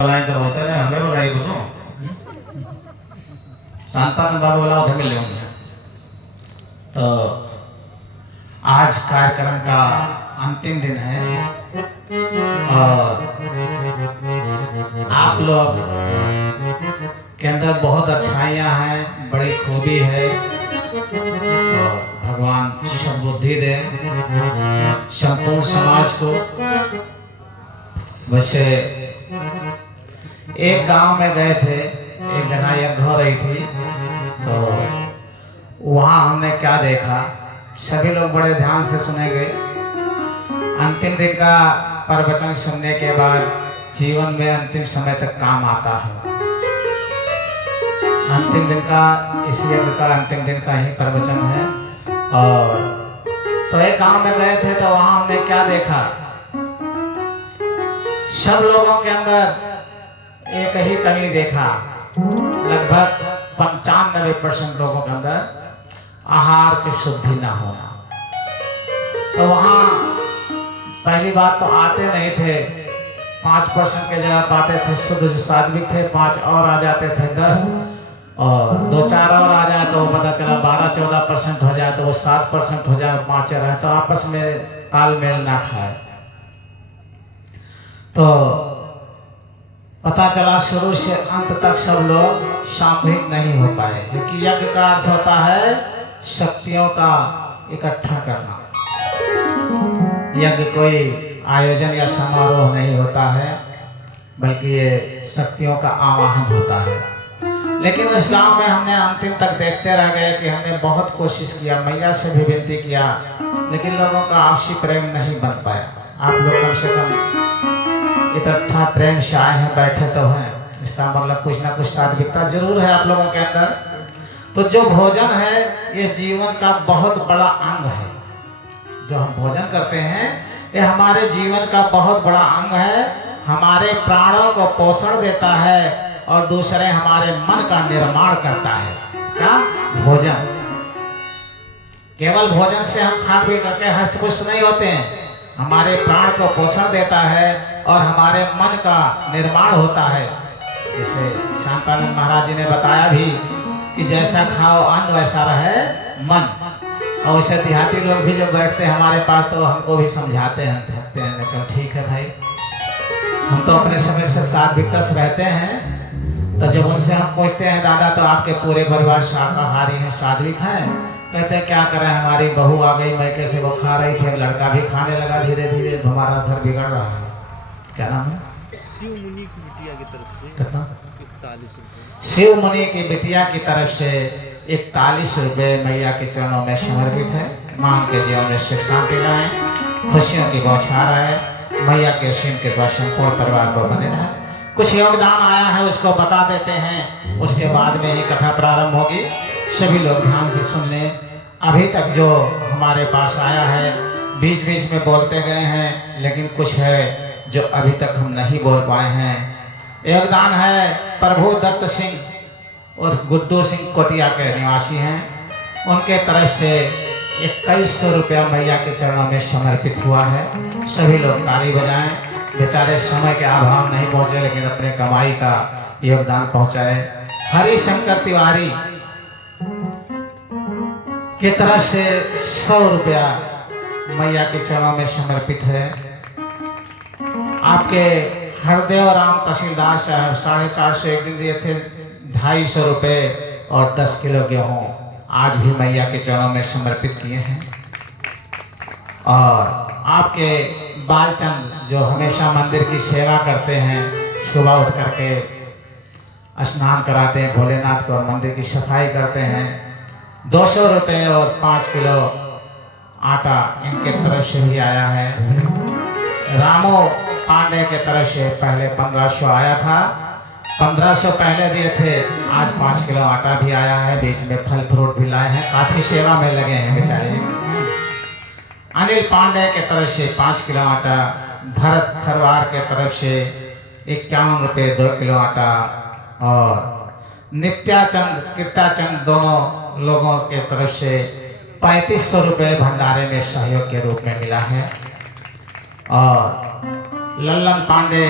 तो होता है हमें बुलाई को तो शांतानंद बाबू वाला उधर मिल लेंगे। तो आज कार्यक्रम का अंतिम दिन है और आप लोग के अंदर बहुत अच्छाइयाँ हैं, बड़ी खूबी है और भगवान सब बुद्धि दे संपूर्ण समाज को। वैसे एक गांव में गए थे, एक जगह यज्ञ हो रही थी, तो वहाँ हमने क्या देखा, सभी लोग बड़े ध्यान से सुनेंगे। अंतिम दिन का प्रवचन सुनने के बाद जीवन में अंतिम समय तक काम आता है। अंतिम दिन का, इस यज्ञ का अंतिम दिन का ही प्रवचन है। और तो एक गांव में गए थे, तो वहाँ हमने क्या देखा, सब लोगों के अंदर एक ही कमी देखा। लगभग 95% लोगों के अंदर आहार की शुद्धि ना होना। तो वहाँ पहली बात तो आते नहीं थे, 5% के जगह पाते थे शुद्ध जो सात्विक थे, 5 और आ जाते थे 10, और 2-4 और आ जाए तो पता चला 12-14% हो जाए, तो वो 7% हो जाए, 5 रहे तो आपस में तालमेल ना खाए। तो पता चला शुरू से अंत तक सब लोग सामूहिक नहीं हो पाए, जो कि यज्ञ का अर्थ होता है शक्तियों का इकट्ठा करना। यज्ञ कोई आयोजन या समारोह नहीं होता है, बल्कि ये शक्तियों का आवाहन होता है। लेकिन उस गांव में हमने अंतिम तक देखते रह गए कि हमने बहुत कोशिश किया, मैया से भी विनती किया, लेकिन लोगों का आपसी प्रेम नहीं बन पाया। आप लोग कम से कम इतना प्रेम से आए हैं, बैठे तो हैं, इसका मतलब कुछ ना कुछ सात्विकता जरूर है आप लोगों के अंदर। तो जो भोजन है ये जीवन का बहुत बड़ा अंग है। जो हम भोजन करते हैं ये हमारे जीवन का बहुत बड़ा अंग है, हमारे प्राणों को पोषण देता है और दूसरे हमारे मन का निर्माण करता है। क्या? भोजन। केवल भोजन से हम खा पी करके हष्ट पुष्ट नहीं होते हैं, हमारे प्राण को पोषण देता है और हमारे मन का निर्माण होता है। जैसे शांतानंद महाराज जी ने बताया भी कि जैसा खाओ अन्न वैसा रहे मन। और वैसे देहाती लोग भी जब बैठते हैं हमारे पास तो हमको भी समझाते हैं, हंसते हैं, चलो ठीक है भाई, हम तो अपने समय से सात्विकता से रहते हैं। तो जब उनसे हम पूछते हैं दादा तो आपके पूरे परिवार शाकाहारी हैं, सात्विक हैं, कहते हैं क्या करें, हमारी बहू आ गई मैके से, वो खा रही थी, अब लड़का भी खाने लगा, धीरे धीरे हमारा घर बिगड़ रहा है। क्या नाम है? शिव मुनि की बिटिया की तरफ से कितना? 41 रुपये। शिव मुनि की बिटिया की तरफ से 41 रुपये मैया के चरणों में समर्पित है। मां के जीवन में सुख शांति लाए, खुशियों की बौछार आए, मैया के असीम के बाद संपूर्ण परिवार पर बने रहे। कुछ योगदान आया है उसको बता देते हैं, उसके बाद में ही कथा प्रारंभ होगी। सभी लोग ध्यान से सुन लें। अभी तक जो हमारे पास आया है, बीच बीच में बोलते गए हैं, लेकिन कुछ है जो अभी तक हम नहीं बोल पाए हैं। योगदान है प्रभु दत्त सिंह और गुड्डू सिंह कोटिया के निवासी हैं, उनके तरफ से 2100 रुपया मैया के चरणों में समर्पित हुआ है। सभी लोग ताली बजाएं। बेचारे समय के अभाव नहीं पहुंचे, लेकिन अपने कमाई का योगदान पहुंचाए। हरिशंकर तिवारी की तरफ से 100 रुपया मैया के चरणों में समर्पित है। आपके हरदेव राम तहसीलदार साहब 450 एक दिन दिए थे, 250 रुपये और 10 किलो गेहूँ आज भी मैया के चरणों में समर्पित किए हैं। और आपके बालचंद जो हमेशा मंदिर की सेवा करते हैं, सुबह उठ करके स्नान कराते हैं भोलेनाथ को और मंदिर की सफाई करते हैं, 200 रुपये और 5 किलो आटा इनके तरफ से भी आया है। रामो पांडे के तरफ से पहले 1500 आया था, 1500 पहले दिए थे, आज 5 किलो आटा भी आया है, बीच में फल फ्रूट भी लाए हैं, काफ़ी सेवा में लगे हैं बेचारे। अनिल पांडे के तरफ से 5 किलो आटा, भरत खरवार के तरफ से 51 रुपये 2 किलो आटा, और नित्याचंद कृत्याचंद दोनों लोगों के तरफ से 3500 रुपये भंडारे में सहयोग के रूप में मिला है। और लल्लन पांडे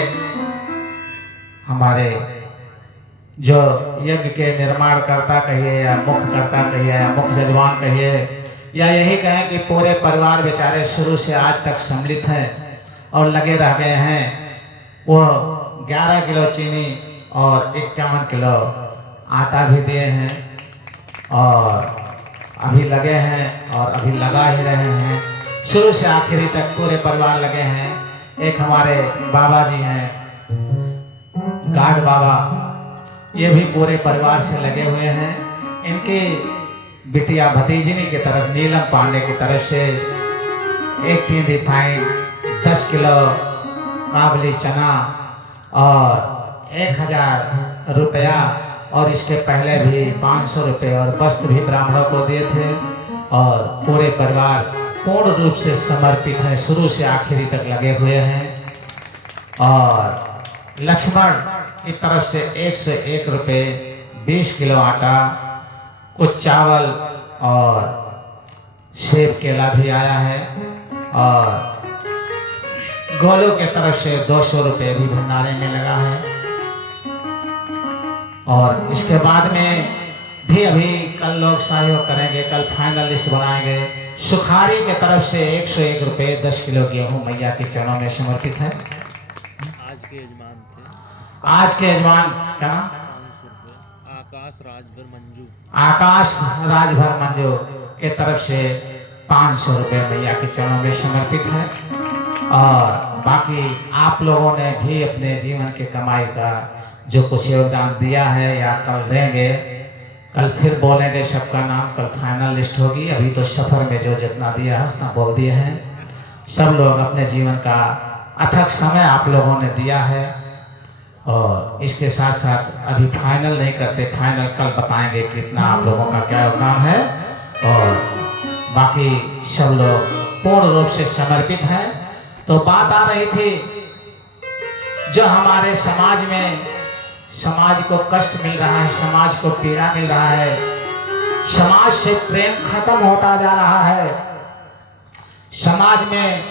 हमारे जो यज्ञ के निर्माण करता कहिए या मुख्य करता कहिए या मुख्य यजमान कहिए या यही कहें कि पूरे परिवार बेचारे शुरू से आज तक सम्मिलित हैं और लगे रह गए हैं। वो 11 किलो चीनी और 51 किलो आटा भी दिए हैं और अभी लगे हैं और अभी लगा ही रहे हैं। शुरू से आखिरी तक पूरे परिवार लगे हैं। एक हमारे बाबा जी हैं गार्ड बाबा, ये भी पूरे परिवार से लगे हुए हैं। इनकी बिटिया भतीजिनी की तरफ नीलम पांडे की तरफ से 1 टीन रिफाइंड, 10 किलो काबली चना और 1000 रुपया और इसके पहले भी 500 रुपये और वस्त्र भी ब्राह्मणों को दिए थे। और पूरे परिवार पूर्ण रूप से समर्पित है, शुरू से आखिरी तक लगे हुए हैं। और लक्ष्मण की तरफ से 101 रुपये, 20 किलो आटा, कुछ चावल और सेब केला भी आया है। और गोलू के तरफ से 200 रुपये भी भंडारे में लगा है। और इसके बाद में भी अभी कल लोग सहयोग करेंगे, कल फाइनल लिस्ट बनाएंगे। सुखारी के तरफ से 101 रुपये, 10 किलो गेहूं मैया के चरणों में समर्पित है। आज के यजमान थे आज के यजमान क्या नाम? 500 रुपये आकाश राजभर मंजू। आकाश राजभर मंजू के तरफ से 500 रुपये मैया के चरणों में समर्पित है। और बाकी आप लोगों ने भी अपने जीवन के कमाई का जो कुछ योगदान दिया है या कल देंगे, कल फिर बोलेंगे सबका नाम, कल फाइनल लिस्ट होगी। अभी तो सफ़र में जो जितना दिया है उतना बोल दिए हैं। सब लोग अपने जीवन का अथक समय आप लोगों ने दिया है। और इसके साथ साथ अभी फाइनल नहीं करते, फाइनल कल बताएंगे कितना आप लोगों का क्या योगदान है। और बाकी सब लोग पूर्ण रूप से समर्पित हैं। तो बात आ रही थी जो हमारे समाज में समाज को कष्ट मिल रहा है, समाज को पीड़ा मिल रहा है, समाज से प्रेम खत्म होता जा रहा है, समाज में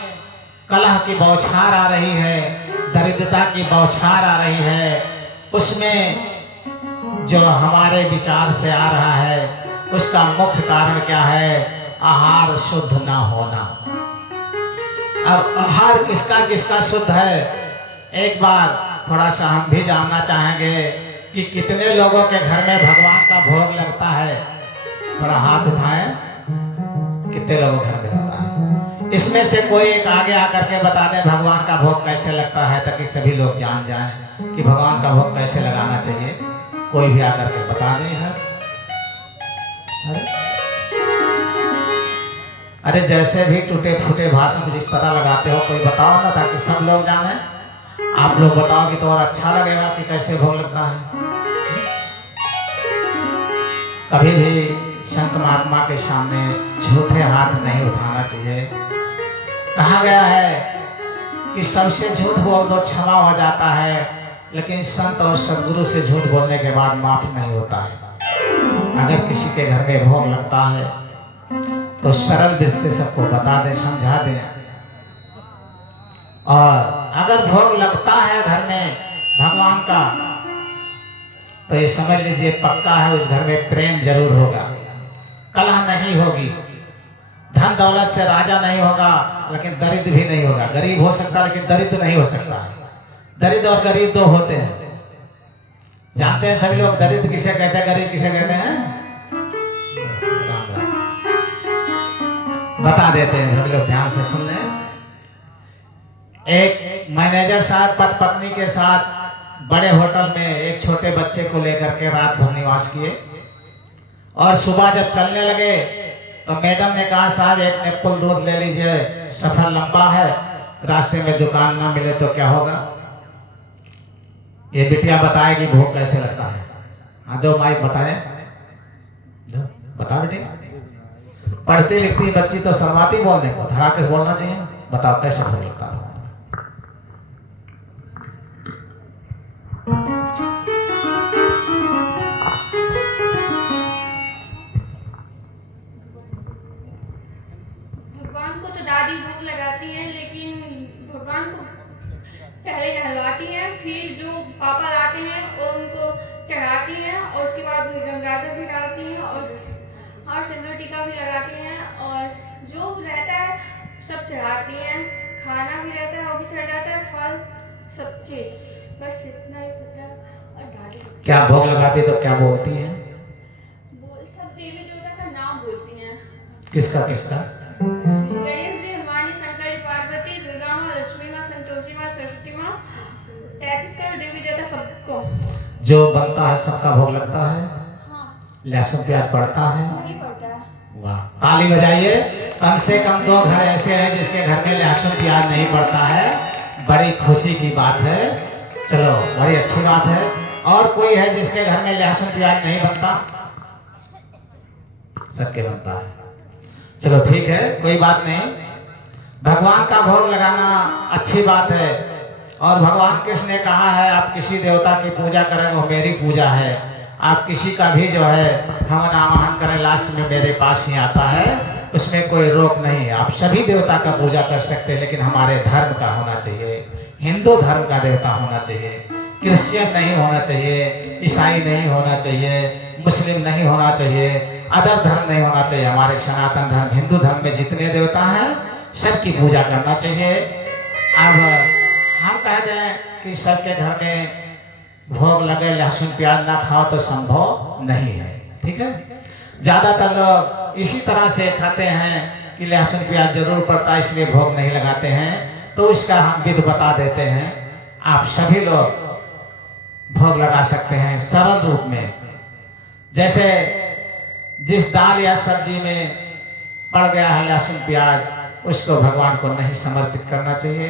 कलह की बौछार आ रही है, दरिद्रता की बौछार आ रही है। उसमें जो हमारे विचार से आ रहा है उसका मुख्य कारण क्या है? आहार शुद्ध ना होना। अब आहार किसका किसका शुद्ध है? एक बार थोड़ा सा हम भी जानना चाहेंगे कि कितने लोगों के घर में भगवान का भोग लगता है। थोड़ा हाथ उठाएं, कितने लोगों के घर में लगता है? इसमें से कोई एक आगे आकर के बता दे भगवान का भोग कैसे लगता है, ताकि सभी लोग जान जाएं कि भगवान का भोग कैसे लगाना चाहिए। कोई भी आकर के बता दे इधर। अरे जैसे भी टूटे फूटे भाषण जिस तरह लगाते हो, कोई बताओ ना ताकि सब लोग जाने। आप लोग बताओ कि तो और अच्छा लगेगा कि कैसे भोग लगता है। कभी भी संत महात्मा के सामने झूठे हाथ नहीं उठाना चाहिए। कहा गया है कि सबसे झूठ बोल दो क्षमा हो जाता है, लेकिन संत और सदगुरु से झूठ बोलने के बाद माफ नहीं होता है। अगर किसी के घर में भोग लगता है तो सरल विधि से सबको बता दें, समझा दें। और अगर भोग लगता है घर में भगवान का, तो ये समझ लीजिए पक्का है उस घर में प्रेम जरूर होगा, कलह नहीं होगी, धन दौलत से राजा नहीं होगा, लेकिन दरिद्र भी नहीं होगा। गरीब हो सकता है लेकिन दरिद्र नहीं हो सकता है। दरिद्र और गरीब दो होते हैं। जानते हैं सभी लोग दरिद्र किसे कहते हैं, गरीब किसे कहते हैं? बता देते हैं, सभी लोग ध्यान से सुन लें। एक मैनेजर साहब पति पत्नी के साथ बड़े होटल में एक छोटे बच्चे को लेकर के रात भर निवास किए। और सुबह जब चलने लगे तो मैडम ने कहा साहब एक निप्पल दूध ले लीजिए, सफर लंबा है, रास्ते में दुकान ना मिले तो क्या होगा। ये बिटिया बताएगी भोग कैसे लगता है। हाँ दो माइक बताए, बता बेटी। पढ़ती लिखती बच्ची तो शर्माती बोलने को, धड़ाके से बोलना चाहिए। बताओ कैसे भोग लगता है। भगवान को तो दादी भोग लगाती हैं, लेकिन भगवान को पहले नहलवाती हैं, फिर जो पापा लाते हैं और उनको चढ़ाती हैं और उसके बाद गंगाजल भी डालती हैं और सिंदूर टीका भी लगाती हैं और जो रहता है सब चढ़ाती हैं, खाना भी रहता है वो भी चढ़ जाता है, फल सब चीज़, बस इतना ही पता है। और दादी क्या भोग लगाती तो क्या बोलती हैं? सब देवी देवता का नाम बोलती हैं। किसका किसका? गणेश जी, हनुमान जी, शंकर जी, पार्वती, दुर्गा माँ, लक्ष्मी माँ, संतोषी माँ, सरस्वती माँ, 33 करोड़ देवी देवता सबको। जो बनता है सबका भोग लगता है? हाँ। लहसुन प्याज पड़ता है? नहीं पड़ता है। वाह, ताली बजाइए। कम से कम 2 घर ऐसे हैं जिसके घर में लहसुन प्याज नहीं पड़ता है, बड़ी खुशी की बात है। चलो, बड़ी अच्छी बात है। और कोई है जिसके घर में लहसुन प्याज नहीं बनता? सबके बनता है। चलो ठीक है, कोई बात नहीं। भगवान का भोग लगाना अच्छी बात है और भगवान कृष्ण ने कहा है आप किसी देवता की पूजा करें वो मेरी पूजा है। आप किसी का भी जो है हवन आवाहन करें लास्ट में मेरे पास ही आता है, उसमें कोई रोक नहीं है। आप सभी देवता का पूजा कर सकते हैं, लेकिन हमारे धर्म का होना चाहिए, हिंदू धर्म का देवता होना चाहिए, क्रिश्चियन नहीं होना चाहिए, ईसाई नहीं होना चाहिए, मुस्लिम नहीं होना चाहिए, अदर धर्म नहीं होना चाहिए। हमारे सनातन धर्म हिंदू धर्म में जितने देवता हैं सबकी पूजा करना चाहिए। अब हम कह दें कि सबके घर में भोग लगे लहसुन प्याज ना खाओ तो संभव नहीं है, ठीक है। ज़्यादातर लोग इसी तरह से खाते हैं कि लहसुन प्याज जरूर पड़ता है इसलिए भोग नहीं लगाते हैं, तो इसका हम विधि बता देते हैं। आप सभी लोग भोग लगा सकते हैं सरल रूप में। जैसे जिस दाल या सब्जी में पड़ गया है लहसुन प्याज, उसको भगवान को नहीं समर्पित करना चाहिए।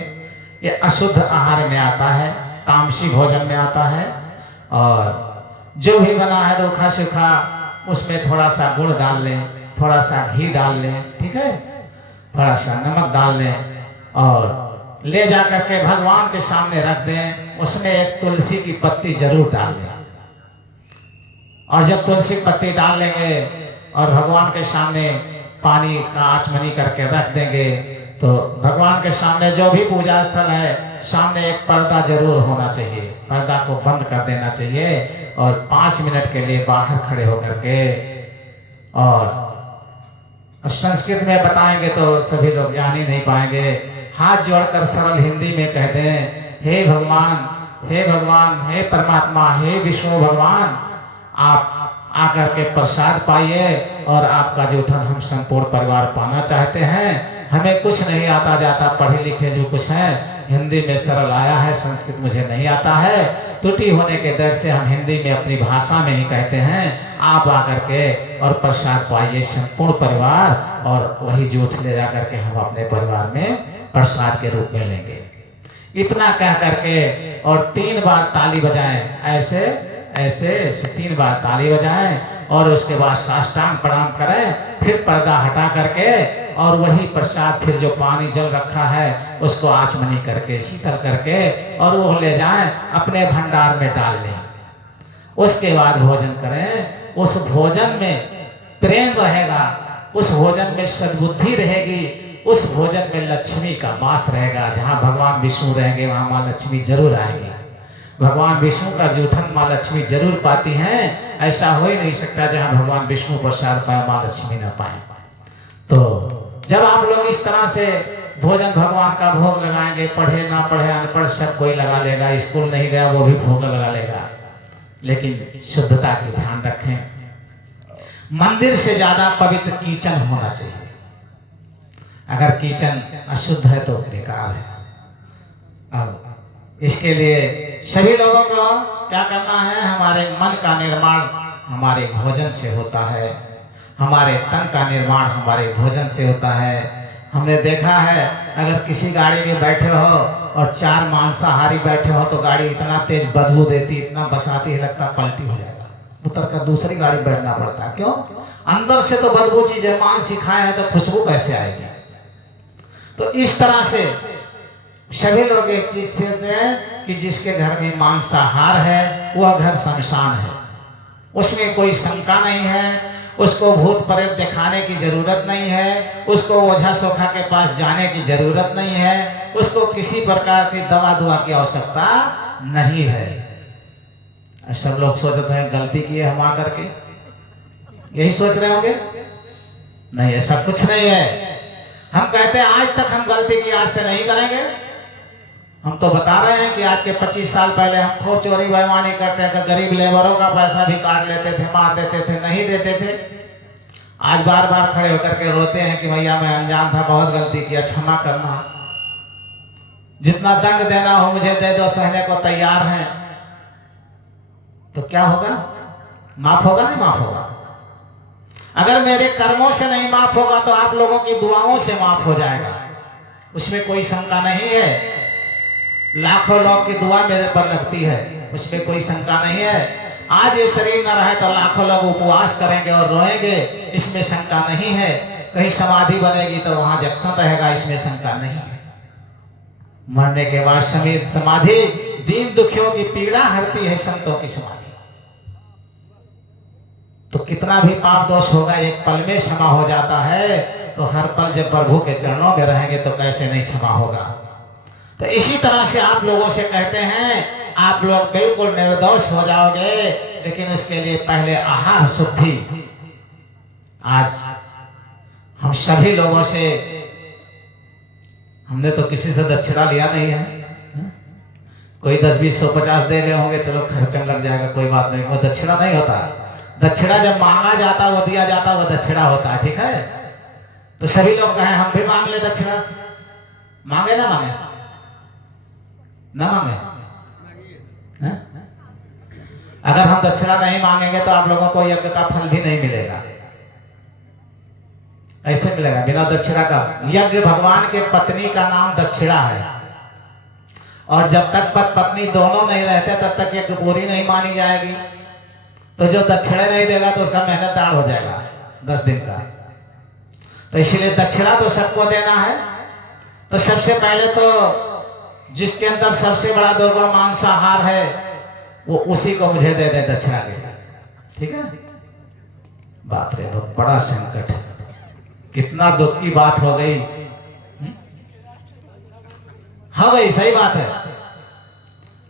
ये अशुद्ध आहार में आता है, तामसी भोजन में आता है। और जो भी बना है रूखा सूखा उसमें थोड़ा सा गुड़ डाल लें, थोड़ा सा घी डाल लें, ठीक है, थोड़ा सा नमक डाल लें और ले जा करके भगवान के सामने रख दें। उसमें एक तुलसी की पत्ती जरूर डाल दें और जब तुलसी पत्ती डाल लेंगे और भगवान के सामने पानी का आचमनी करके रख देंगे, तो भगवान के सामने जो भी पूजा स्थल है सामने एक पर्दा जरूर होना चाहिए। पर्दा को बंद कर देना चाहिए और 5 मिनट के लिए बाहर खड़े होकर के, और अब संस्कृत में बताएंगे तो सभी लोग जान ही नहीं पाएंगे। हाथ जोड़कर सरल हिंदी में कह दें, हे भगवान, हे भगवान, हे परमात्मा, हे विष्णु भगवान, आप आकर के प्रसाद पाइए और आपका जूठन हम संपूर्ण परिवार पाना चाहते हैं। हमें कुछ नहीं आता जाता, पढ़े लिखे जो कुछ है हिंदी में सरल आया है, संस्कृत मुझे नहीं आता है। त्रुटि होने के डर से हम हिंदी में अपनी भाषा में ही कहते हैं। आप आकर के और प्रसाद पाइए संपूर्ण परिवार, और वही जूठ ले जा करके हम अपने परिवार में प्रसाद के रूप में लेंगे। इतना कह करके और 3 बार ताली बजाएं, ऐसे ऐसे ऐसे 3 बार ताली बजाएं और उसके बाद साष्टांग प्रणाम करें। फिर पर्दा हटा करके और वही प्रसाद, फिर जो पानी जल रखा है उसको आचमनी करके शीतल करके और वो ले जाएं अपने भंडार में डाल लें। उसके बाद भोजन करें। उस भोजन में प्रेम रहेगा, उस भोजन में सद्बुद्धि रहेगी, उस भोजन में लक्ष्मी का वास रहेगा। जहाँ भगवान विष्णु रहेंगे वहाँ माँ लक्ष्मी जरूर आएगी। भगवान विष्णु का जूठन माँ लक्ष्मी जरूर पाती हैं। ऐसा हो ही नहीं सकता जहाँ भगवान विष्णु प्रसाद पाए माँ लक्ष्मी ना पाए। तो जब आप लोग इस तरह से भोजन भगवान का भोग लगाएंगे, पढ़े ना पढ़े अनपढ़ सब कोई लगा लेगा, स्कूल नहीं गया वो भी भोग लगा लेगा, लेकिन शुद्धता की ध्यान रखें। मंदिर से ज्यादा पवित्र किचन होना चाहिए। अगर किचन अशुद्ध है तो बेकार है। अब इसके लिए सभी लोगों को क्या करना है, हमारे मन का निर्माण हमारे भोजन से होता है, हमारे तन का निर्माण हमारे भोजन से होता है। हमने देखा है अगर किसी गाड़ी में बैठे हो और 4 मांसाहारी बैठे हो तो गाड़ी इतना तेज बदबू देती, इतना बसाती है, लगता पलटी हो जाएगा, उतर कर दूसरी गाड़ी बैठना पड़ता। क्यों? अंदर से तो बदबू चीज है, मांस ही खाए हैं तो खुशबू कैसे आएगी। तो इस तरह से सभी लोग एक चीज सीखते हैं कि जिसके घर में मांसाहार है वह घर शमशान है, उसमें कोई शंका नहीं है, उसको भूत प्रेत दिखाने की जरूरत नहीं है, उसको ओझा सोखा के पास जाने की जरूरत नहीं है, उसको किसी प्रकार की दवा दुआ की आवश्यकता नहीं है। सब लोग सोचते हैं गलती की है हम आकर के, यही सोच रहे होंगे। नहीं, ऐसा कुछ नहीं है। हम कहते हैं आज तक हम गलती की, आज से नहीं करेंगे। हम तो बता रहे हैं कि आज के 25 साल पहले हम खूब चोरी बेईमानी करते हैं, गरीब लेबरों का पैसा भी काट लेते थे, मार देते थे, नहीं देते थे। आज बार बार खड़े होकर के रोते हैं कि भैया मैं अनजान था, बहुत गलती किया, क्षमा करना। जितना दंड देना हो मुझे दे दो, सहने को तैयार हैं। तो क्या होगा? माफ होगा? नहीं माफ होगा। अगर मेरे कर्मों से नहीं माफ होगा तो आप लोगों की दुआओं से माफ हो जाएगा, उसमें कोई शंका नहीं है। लाखों लोग की दुआ मेरे पर लगती है, उसमें कोई शंका नहीं है। आज ये शरीर न रहे तो लाखों लोग उपवास करेंगे और रोएंगे, इसमें शंका नहीं है। कहीं समाधि बनेगी तो वहां जंक्शन रहेगा, इसमें शंका नहीं है। मरने के बाद समाधि दीन दुखियों की पीड़ा हरती है, संतों की समाधि। तो कितना भी पाप दोष होगा एक पल में क्षमा हो जाता है। तो हर पल जब प्रभु के चरणों में रहेंगे तो कैसे नहीं क्षमा होगा। तो इसी तरह से आप लोगों से कहते हैं आप लोग बिल्कुल निर्दोष हो जाओगे, लेकिन उसके लिए पहले आहार शुद्धि। आज हम सभी लोगों से, हमने तो किसी से दक्षिणा लिया नहीं है। कोई 10, 20, 100, 50 दे गए होंगे, चलो खर्चा लग जाएगा, कोई बात नहीं। वो दक्षिणा नहीं होता। दक्षिणा जब मांगा जाता वो दिया जाता, वो दक्षिणा होता है। ठीक है, तो सभी लोग कहें हम भी मांग ले दक्षिणा। मांगे ना मांगे? ना मांगे? है? अगर हम दक्षिणा नहीं मांगेंगे तो आप लोगों को यज्ञ का फल भी नहीं मिलेगा। ऐसे मिलेगा बिना दक्षिणा का? यज्ञ भगवान के पत्नी का नाम दक्षिणा है, और जब तक पति पत्नी दोनों नहीं रहते तब तक यज्ञ पूरी नहीं मानी जाएगी। तो जो दक्षिणा नहीं देगा तो उसका मेहनत दाढ़ हो जाएगा 10 दिन का। तो इसीलिए दक्षिणा तो सबको देना है। तो सबसे पहले तो जिसके अंदर सबसे बड़ा दुर्गुण मांसाहार है वो उसी को मुझे दे दे दक्षिणा के। ठीक है? बाप रे बाप, बड़ा संकट है, कितना दुख की बात हो गई। हो गई, सही बात है।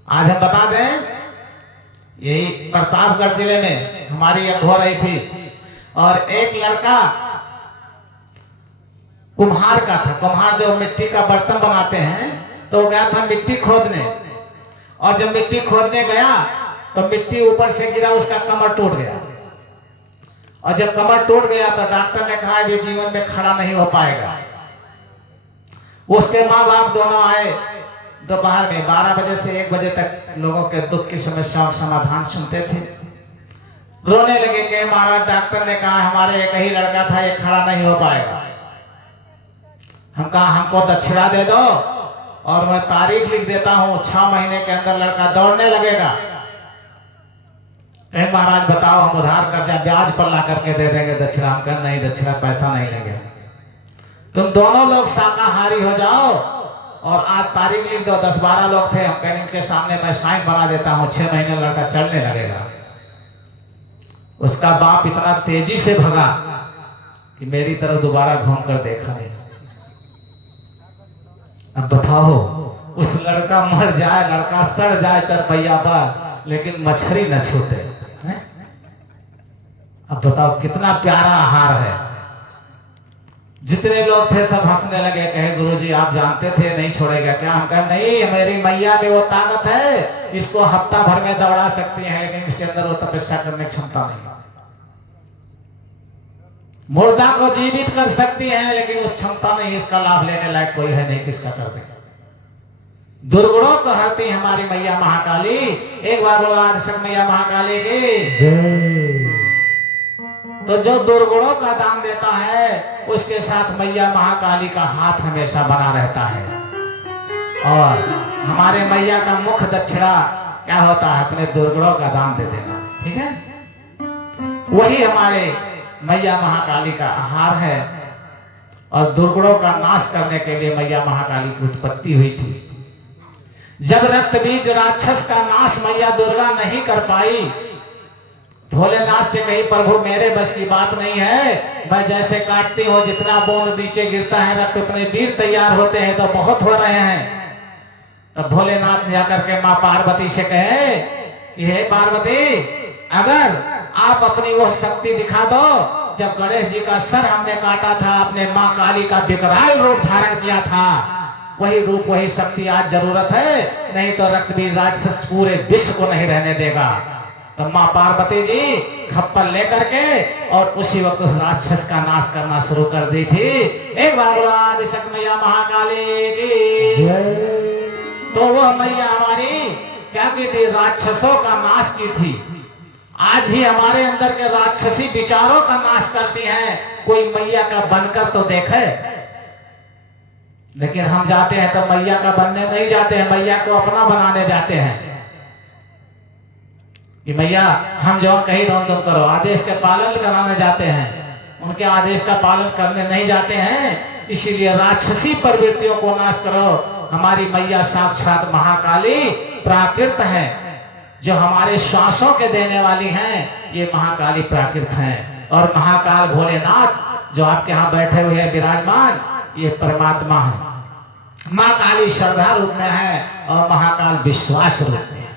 आज हम बता दें, यही प्रतापगढ़ जिले में हमारी यज्ञ हो रही थी, और एक लड़का कुम्हार का था। कुम्हार जो मिट्टी का बर्तन बनाते हैं, तो वो गया था मिट्टी खोदने, और जब मिट्टी खोदने गया तो मिट्टी ऊपर से गिरा, उसका कमर टूट गया। और जब कमर टूट गया तो डॉक्टर ने कहा ये जीवन में खड़ा नहीं हो पाएगा। उसके माँ बाप दोनों आए दोपहर में 12 बजे से 1 बजे तक लोगों के दुख की समस्याओं का समाधान सुनते थे। रोने लगे कि महाराज डॉक्टर ने कहा हमारे एक ही लड़का था, ये खड़ा नहीं हो पाएगा। हम कहा हमको दक्षिणा दे दो और मैं तारीख लिख देता हूँ, 6 महीने के अंदर लड़का दौड़ने लगेगा। कहीं महाराज बताओ हम उधार कर्जा ब्याज पर ला करके दे देंगे दक्षिणा। हम कहें नहीं, दक्षिणा पैसा नहीं लेंगे, तुम दोनों लोग शाकाहारी हो जाओ और आज तारीख लिख दो। 10-12 लोग थे, हम कहें इनके सामने मैं साइन बना देता हूँ, 6 महीने लड़का चलने लगेगा। उसका बाप इतना तेजी से भगा कि मेरी तरफ दोबारा घूम कर देखा नहीं। अब बताओ, उस लड़का मर जाए, लड़का सड़ जाए चरपैया पर, लेकिन मछली न छूटे। अब बताओ कितना प्यारा आहार है। जितने लोग थे सब हंसने लगे, कहे गुरुजी आप जानते थे नहीं छोड़ेगा क्या? हम कहे नहीं, मेरी मैया में वो ताकत है, इसको हफ्ता भर में दौड़ा सकती है, लेकिन इसके अंदर वो तपस्या करने की क्षमता नहीं। मुर्दा को जीवित कर सकती है, लेकिन उस क्षमता नहीं, इसका लाभ लेने लायक कोई है नहीं, किसका कर दे। दुर्गुणों को हरती हमारी मैया महाकाली। एक बार बोलो आदिशक्ति मैया महाकाली की जय। तो जो दुर्गुणों का दान देता है उसके साथ मैया महाकाली का हाथ हमेशा बना रहता है। और हमारे मैया का मुख्य दक्षिणा क्या होता है? अपने दुर्गुणों का दान दे देना। ठीक है, वही हमारे मैया महाकाली का आहार है। और दुर्गुणों का नाश करने के लिए मैया महाकाली की उत्पत्ति हुई थी। जब रक्त बीज राक्षस का नाश मैया दुर्गा नहीं कर पाई, भोलेनाथ से कही प्रभु मेरे बस की बात नहीं है, मैं जैसे काटती हूँ जितना बूंद नीचे गिरता है रक्त उतने वीर तैयार होते हैं, तो बहुत हो रहे हैं। तब भोलेनाथ ने जाकर के माँ पार्वती से कहे कि हे पार्वती, अगर आप अपनी वो शक्ति दिखा दो, जब गणेश जी का सर हमने काटा था, आपने माँ काली का विकराल रूप धारण किया था, वही रूप वही शक्ति आज जरूरत है, नहीं तो रक्तबीर राक्षस पूरे विश्व को नहीं रहने देगा। तो माँ पार्वती जी खप्पर लेकर के और उसी वक्त उस राक्षस का नाश करना शुरू कर दी थी। एक बार बोला आदिशक्ति मैया महाकाली की। तो वो मैया हमारी क्या की थी? राक्षसों का नाश की थी। आज भी हमारे अंदर के राक्षसी विचारों का नाश करती हैं। कोई मैया का बनकर तो देखे, लेकिन हम जाते हैं तो मैया का बनने नहीं जाते हैं, मैया को अपना बनाने जाते हैं कि मैया हम जो कही दो तुम करो। आदेश के पालन कराने जाते हैं, उनके आदेश का पालन करने नहीं जाते हैं। इसीलिए राक्षसी प्रवृत्तियों को नाश करो। हमारी मैया साक्षात महाकाली प्राकृत है, जो हमारे श्वासों के देने वाली हैं। ये महाकाली प्राकृत हैं। और महाकाल भोलेनाथ जो आपके यहाँ बैठे हुए हैं विराजमान, ये परमात्मा है। माँ काली श्रद्धा रूप में है और महाकाल विश्वास रूप में है।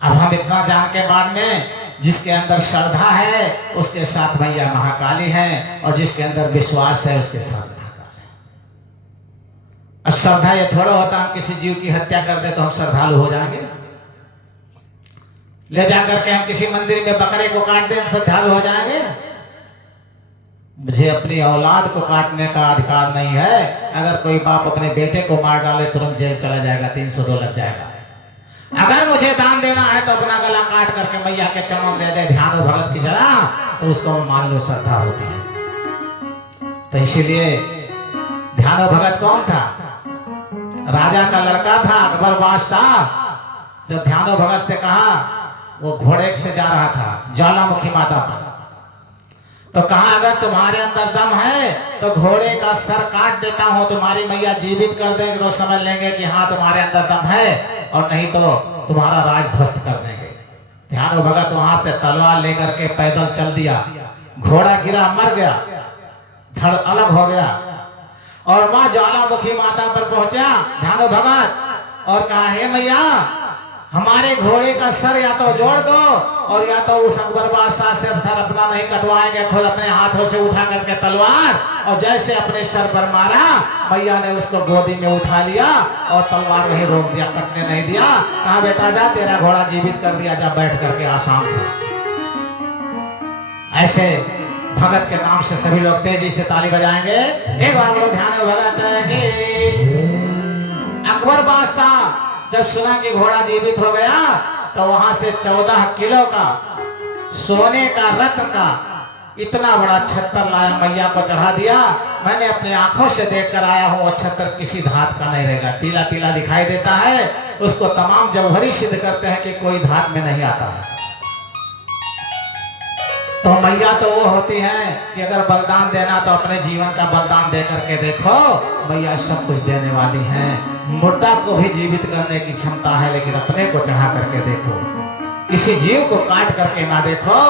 अब हम इतना जान के बाद में, जिसके अंदर श्रद्धा है उसके साथ मैया महाकाली है, और जिसके अंदर विश्वास है उसके साथ महाकाल है। अब श्रद्धा ये थोड़ा होता हम किसी जीव की हत्या कर दे तो हम श्रद्धालु हो जाएंगे। ले जाकर के हम किसी मंदिर में बकरे को काट दे हम श्रद्धालु हो जाएंगे। मुझे अपनी औलाद को काटने का अधिकार नहीं है। अगर कोई बाप अपने बेटे को मार डाले तुरंत जेल चला जाएगा, 302 लग जाएगा। अगर मुझे दान देना है तो अपना गला काट करके मैया के चरणों दे दे ध्यान भगत की जरा, तो उसको मान लो श्रद्धा होती है। तो इसीलिए ध्यान भगत कौन था? राजा का लड़का था अकबर बादशाह। जब ध्यानो भगत से कहा, वो घोड़े से जा रहा था ज्वालामुखी माता पर, तो कहा अगर तुम्हारे अंदर दम है तो घोड़े का सर काट देता हूं, तुम्हारी मैया जीवित कर देंगे तो समझ लेंगे कि हाँ तुम्हारे अंदर दम है, और नहीं तो तुम्हारा राज ध्वस्त कर देंगे। ध्यानो भगत वहां से तलवार लेकर के पैदल चल दिया। घोड़ा गिरा, मर गया, धड़ अलग हो गया, और माँ ज्वालामुखी माता पर पहुंचा ध्यानो भगत और कहा हे मैया, हमारे घोड़े का सर या तो जोड़ दो, और या तो उस अकबर बादशाह से सर अपना नहीं कटवाएंगे, खुद अपने हाथों से उठा करके तलवार, और जैसे अपने सर पर मारा, मैया ने उसको गोदी में उठा लिया और तलवार वहीं रोक दिया, कटने नहीं दिया। कहा बेटा जा, तेरा घोड़ा जीवित कर दिया, जा बैठ करके आसाम से। ऐसे भगत के नाम से सभी लोग तेजी से ताली बजाएंगे। एक बार बोलो ध्यान भगत की। अकबर बादशाह जब सुना कि घोड़ा जीवित हो गया, तो वहां से 14 किलो का सोने का रत्न का इतना बड़ा छत्तर लाया, मैया को चढ़ा दिया। मैंने अपनी आंखों से देखकर आया हूँ, वो छत्तर किसी धात का नहीं रहेगा, पीला पीला दिखाई देता है। उसको तमाम जौहरी सिद्ध करते हैं कि कोई धात में नहीं आता है। तो मैया तो वो होती है कि अगर बलिदान देना तो अपने जीवन का बलिदान दे करके देखो, मैया सब कुछ देने वाली है। मुर्दा को भी जीवित करने की क्षमता है, लेकिन अपने को चढ़ा करके देखो, किसी जीव को काट करके ना देखो।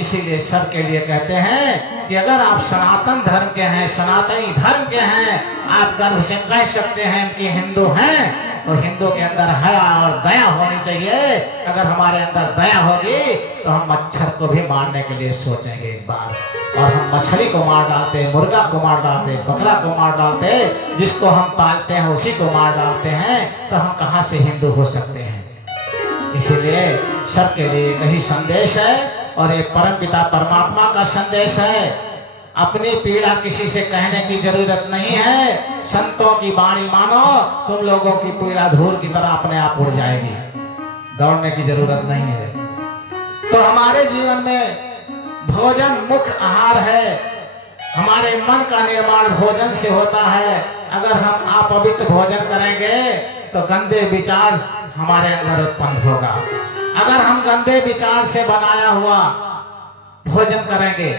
इसीलिए सबके लिए कहते हैं कि अगर आप सनातन धर्म के हैं, सनातनी धर्म के हैं, आप गर्व से कह सकते हैं कि हिंदू हैं, तो हिंदू के अंदर हया और दया होनी चाहिए। अगर हमारे अंदर दया होगी तो हम मच्छर को भी मारने के लिए सोचेंगे एक बार, और हम मछली को मार डालते, मुर्गा को मार डालते, बकरा को मार डालते, जिसको हम पालते हैं उसी को मार डालते हैं, तो हम कहाँ से हिंदू हो सकते हैं। इसीलिए सबके लिए यही संदेश है, और ये परमपिता परमात्मा का संदेश है। अपनी पीड़ा किसी से कहने की जरूरत नहीं है। संतों की वाणी मानो, तुम लोगों की पीड़ा धूल की तरह अपने आप उड़ जाएगी, दौड़ने की जरूरत नहीं है। तो हमारे जीवन में भोजन मुख्य आहार है। हमारे मन का निर्माण भोजन से होता है। अगर हम अपवित्र भोजन करेंगे तो गंदे विचार हमारे अंदर उत्पन्न होगा। अगर हम गंदे विचार से बनाया हुआ भोजन करेंगे,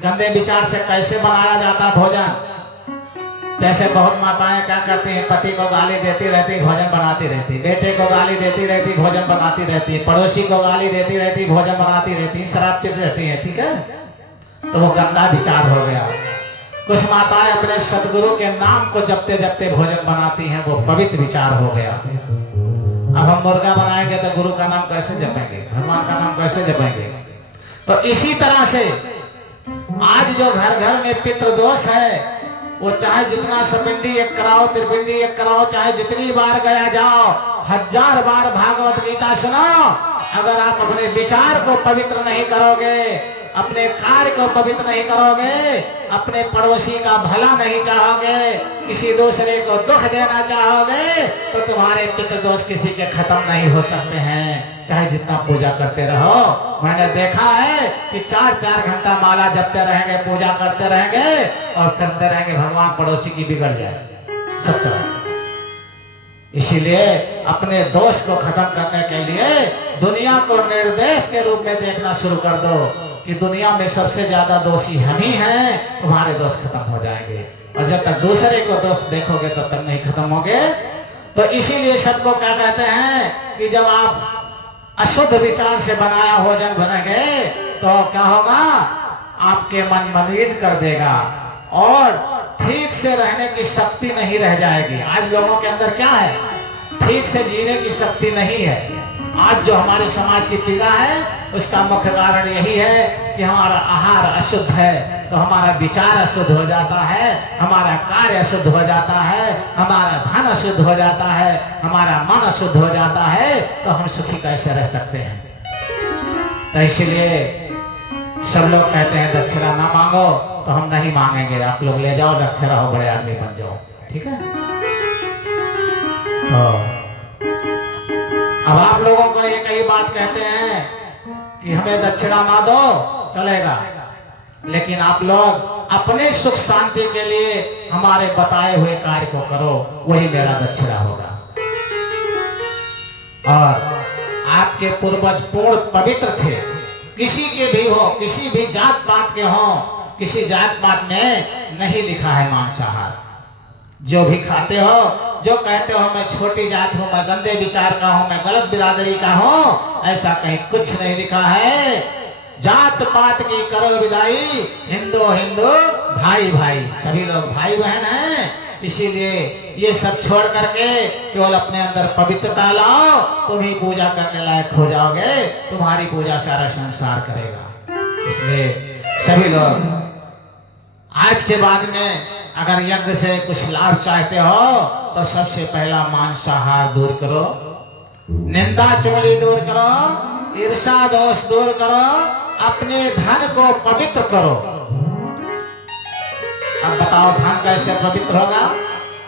गंदे विचार से कैसे बनाया जाता भोजन? जैसे बहुत माताएं क्या करती हैं, पति को गाली देती रहती, भोजन बनाती रहती, बेटे को गाली देती रहती, भोजन बनाती रहती, पड़ोसी को गाली देती रहती, भोजन बनाती रहती, शराब पीती रहती है, ठीक है? तो वो गंदा विचार हो गया। कुछ माताएं अपने सदगुरु के नाम को जपते जपते भोजन बनाती हैं, वो पवित्र विचार हो गया। अब हम मुर्गा बनाएंगे तो गुरु का नाम कैसे जपेंगे, भगवान का नाम कैसे जपेंगे। तो इसी तरह से आज जो घर घर में पितृ दोष है, वो चाहे जितना सपिंडी एक कराओ, त्रिपिंडी एक कराओ, चाहे जितनी बार गया जाओ, 1000 बार भागवत गीता सुनाओ, अगर आप अपने विचार को पवित्र नहीं करोगे, अपने कार्य को पवित्र नहीं करोगे, अपने पड़ोसी का भला नहीं चाहोगे, किसी दूसरे को दुख देना चाहोगे, तो तुम्हारे पितृदोष किसी के खत्म नहीं हो सकते हैं, चाहे जितना पूजा करते रहो। मैंने देखा है कि 4-4 घंटा माला जपते रहेंगे, पूजा करते रहेंगे और करते रहेंगे, भगवान पड़ोसी की बिगड़ जाए, सब चला। इसीलिए अपने दोष को खत्म करने के लिए दुनिया को निर्देश के रूप में देखना शुरू कर दो कि दुनिया में सबसे ज्यादा दोषी हम ही हैं, तुम्हारे दोष खत्म हो जाएंगे। और जब तक दूसरे को दोष देखोगे तब तक नहीं खत्म होंगे। तो इसीलिए सबको क्या कहते हैं कि जब आप अशुद्ध विचार से बनाया भोजन बनेंगे तो क्या होगा, आपके मन मलिन कर देगा और ठीक से रहने की शक्ति नहीं रह जाएगी। आज लोगों के अंदर क्या है, ठीक से जीने की शक्ति नहीं है। आज जो हमारे समाज की पीड़ा है उसका मुख्य कारण यही है कि हमारा आहार अशुद्ध है, तो हमारा विचार अशुद्ध हो जाता है, हमारा कार्य अशुद्ध हो जाता है, हमारा धन अशुद्ध हो जाता है, हमारा मन अशुद्ध हो जाता है, तो हम सुखी कैसे रह सकते हैं। तो इसलिए सब लोग कहते हैं दक्षिणा ना मांगो, तो हम नहीं मांगेंगे, आप लोग ले जाओ, रखे रहो, बड़े आदमी बन जाओ, ठीक है। तो अब आप लोगों को एक ही बात कहते हैं कि हमें दक्षिणा ना दो, चलेगा, लेकिन आप लोग अपने सुख शांति के लिए हमारे बताए हुए कार्य को करो, वही मेरा दक्षिणा होगा। और आपके पूर्वज पूर्ण पवित्र थे, किसी के भी हो, किसी भी जात पात के हो, किसी जात पात में नहीं लिखा है मांसाहार। जो भी खाते हो, जो कहते हो मैं छोटी जात हूं, मैं गंदे विचार का हूं, मैं गलत बिरादरी का हूं, ऐसा कहीं कुछ नहीं लिखा है। जात पात की करो विदाई, हिंदू हिंदू भाई भाई, सभी लोग भाई बहन हैं। इसीलिए ये सब छोड़ करके केवल अपने अंदर पवित्रता लाओ, तुम ही पूजा करने लायक हो जाओगे, तुम्हारी पूजा सारा संसार करेगा। इसलिए सभी लोग आज के बाद में अगर यज्ञ से कुछ लाभ चाहते हो तो सबसे पहला मांसाहार दूर करो, निंदा चुगली दूर करो, ईर्षा दोष दूर करो, अपने धन को पवित्र करो। अब बताओ धन कैसे पवित्र होगा?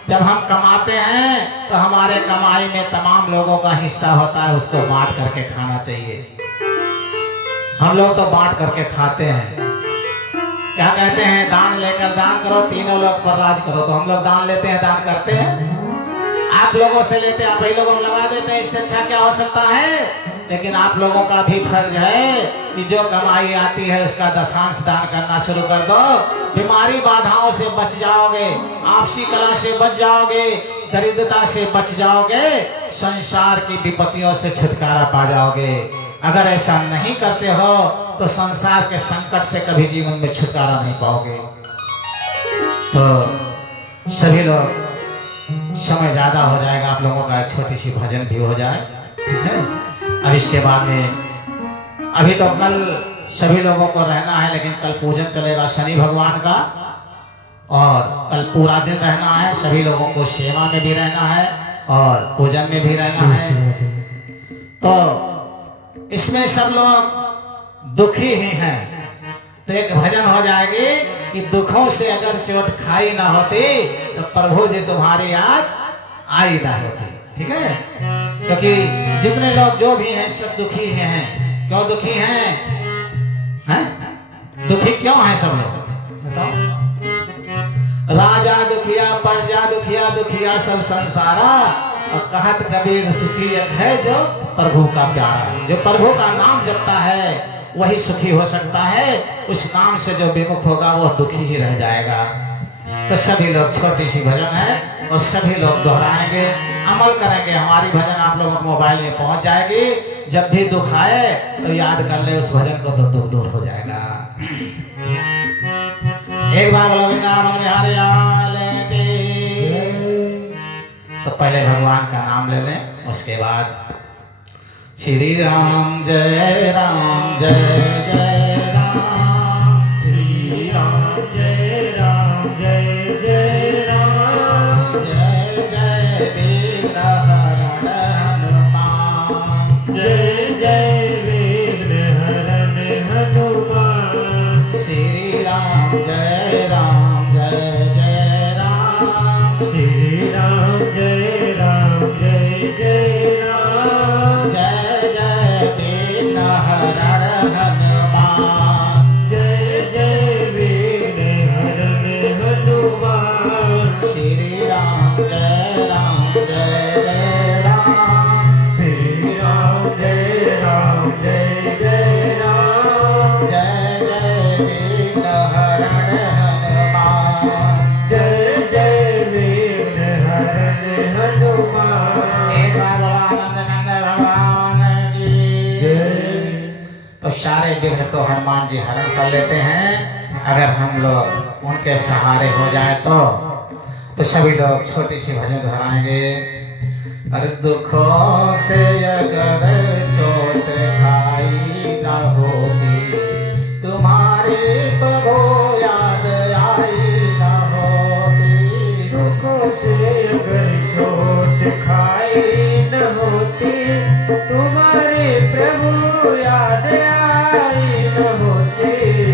जब हम कमाते हैं तो हमारे कमाई में तमाम लोगों का हिस्सा होता है, उसको बांट करके खाना चाहिए। हम लोग तो बांट करके खाते हैं। क्या कहते हैं, दान लेकर दान करो, तीनों लोग पर राज करो। तो हम लोग दान लेते हैं, दान करते हैं, आप लोगों से लेते हैं, आप ही लोगों को लगा देते हैं, इससे अच्छा क्या हो सकता है। लेकिन आप लोगों का भी फर्ज है कि जो कमाई आती है उसका दशांश दान करना शुरू कर दो। बीमारी बाधाओं से बच जाओगे, आपसी कला से बच जाओगे, दरिद्रता से बच जाओगे, संसार की विपत्तियों से छुटकारा पा जाओगे। अगर ऐसा नहीं करते हो तो संसार के संकट से कभी जीवन में छुटकारा नहीं पाओगे। तो सभी लोग, समय ज्यादा हो जाएगा, आप लोगों का एक छोटी सी भजन भी हो जाए, ठीक है। अब इसके बाद में अभी तो कल सभी लोगों को रहना है, लेकिन कल पूजन चलेगा शनि भगवान का, और कल पूरा दिन रहना है, सभी लोगों को सेवा में भी रहना है और पूजन में भी रहना है। तो इसमें सब लोग दुखी ही हैं, तो एक भजन हो जाएगी कि दुखों से अगर चोट खाई ना होती तो प्रभु जी तुम्हारी याद आई ना होती, ठीक है। क्योंकि जितने लोग जो भी हैं सब दुखी ही हैं। क्यों दुखी हैं? दुखी क्यों हैं सब लोग, बताओ। राजा दुखिया, प्रजा दुखिया, दुखिया सब संसारा, और कहत कबीर सुखी एक है जो प्रभु का प्यारा। जो प्रभु का नाम जपता है वही सुखी हो सकता है, उस नाम से जो विमुख होगा वो दुखी ही रह जाएगा। तो सभी लोग, छोटी सी भजन है और सभी लोग दोहराएंगे, अमल करेंगे। हमारी भजन आप लोगों को मोबाइल में पहुंच जाएगी। जब भी दुख आए तो याद कर ले उस भजन को, तो दुख दूर हो जाएगा। एक बार बोलो वृंदावन बिहारी लाल की, तो पहले भगवान का नाम ले लें, उसके बाद श्री राम जय राम जय जय राम, श्री राम जय राम जय जय राम, जय जय वीर हरण हनुमान, जय जय वीर हरण हनुमान, श्री राम जय राम जय जय राम, श्री राम जय राम जय जय राम, जय जय वीर हरण हनुमान, जय जय वीर हरण हनुमान, श्री राम जय राम जय जय राम, श्री राम जय राम जय जय राम, जय जय वीर हरण हनुमान। जय जय वीर हरण हनुमान, एक बार बोला आनंद नंद भगवान की जय। तो सारे विघ्न को हनुमान जी हरण कर लेते हैं। अगर हम लोग उनके सहारे हो जाए तो सभी लोग छोटी सी भजन दोहराएंगे। अरे दुखों से अगर चोट खाई न होती, तुम्हारी प्रभु याद आई न होती, दुखों से अगर चोट खाई न होती, तुम्हारे प्रभु याद आई न होती,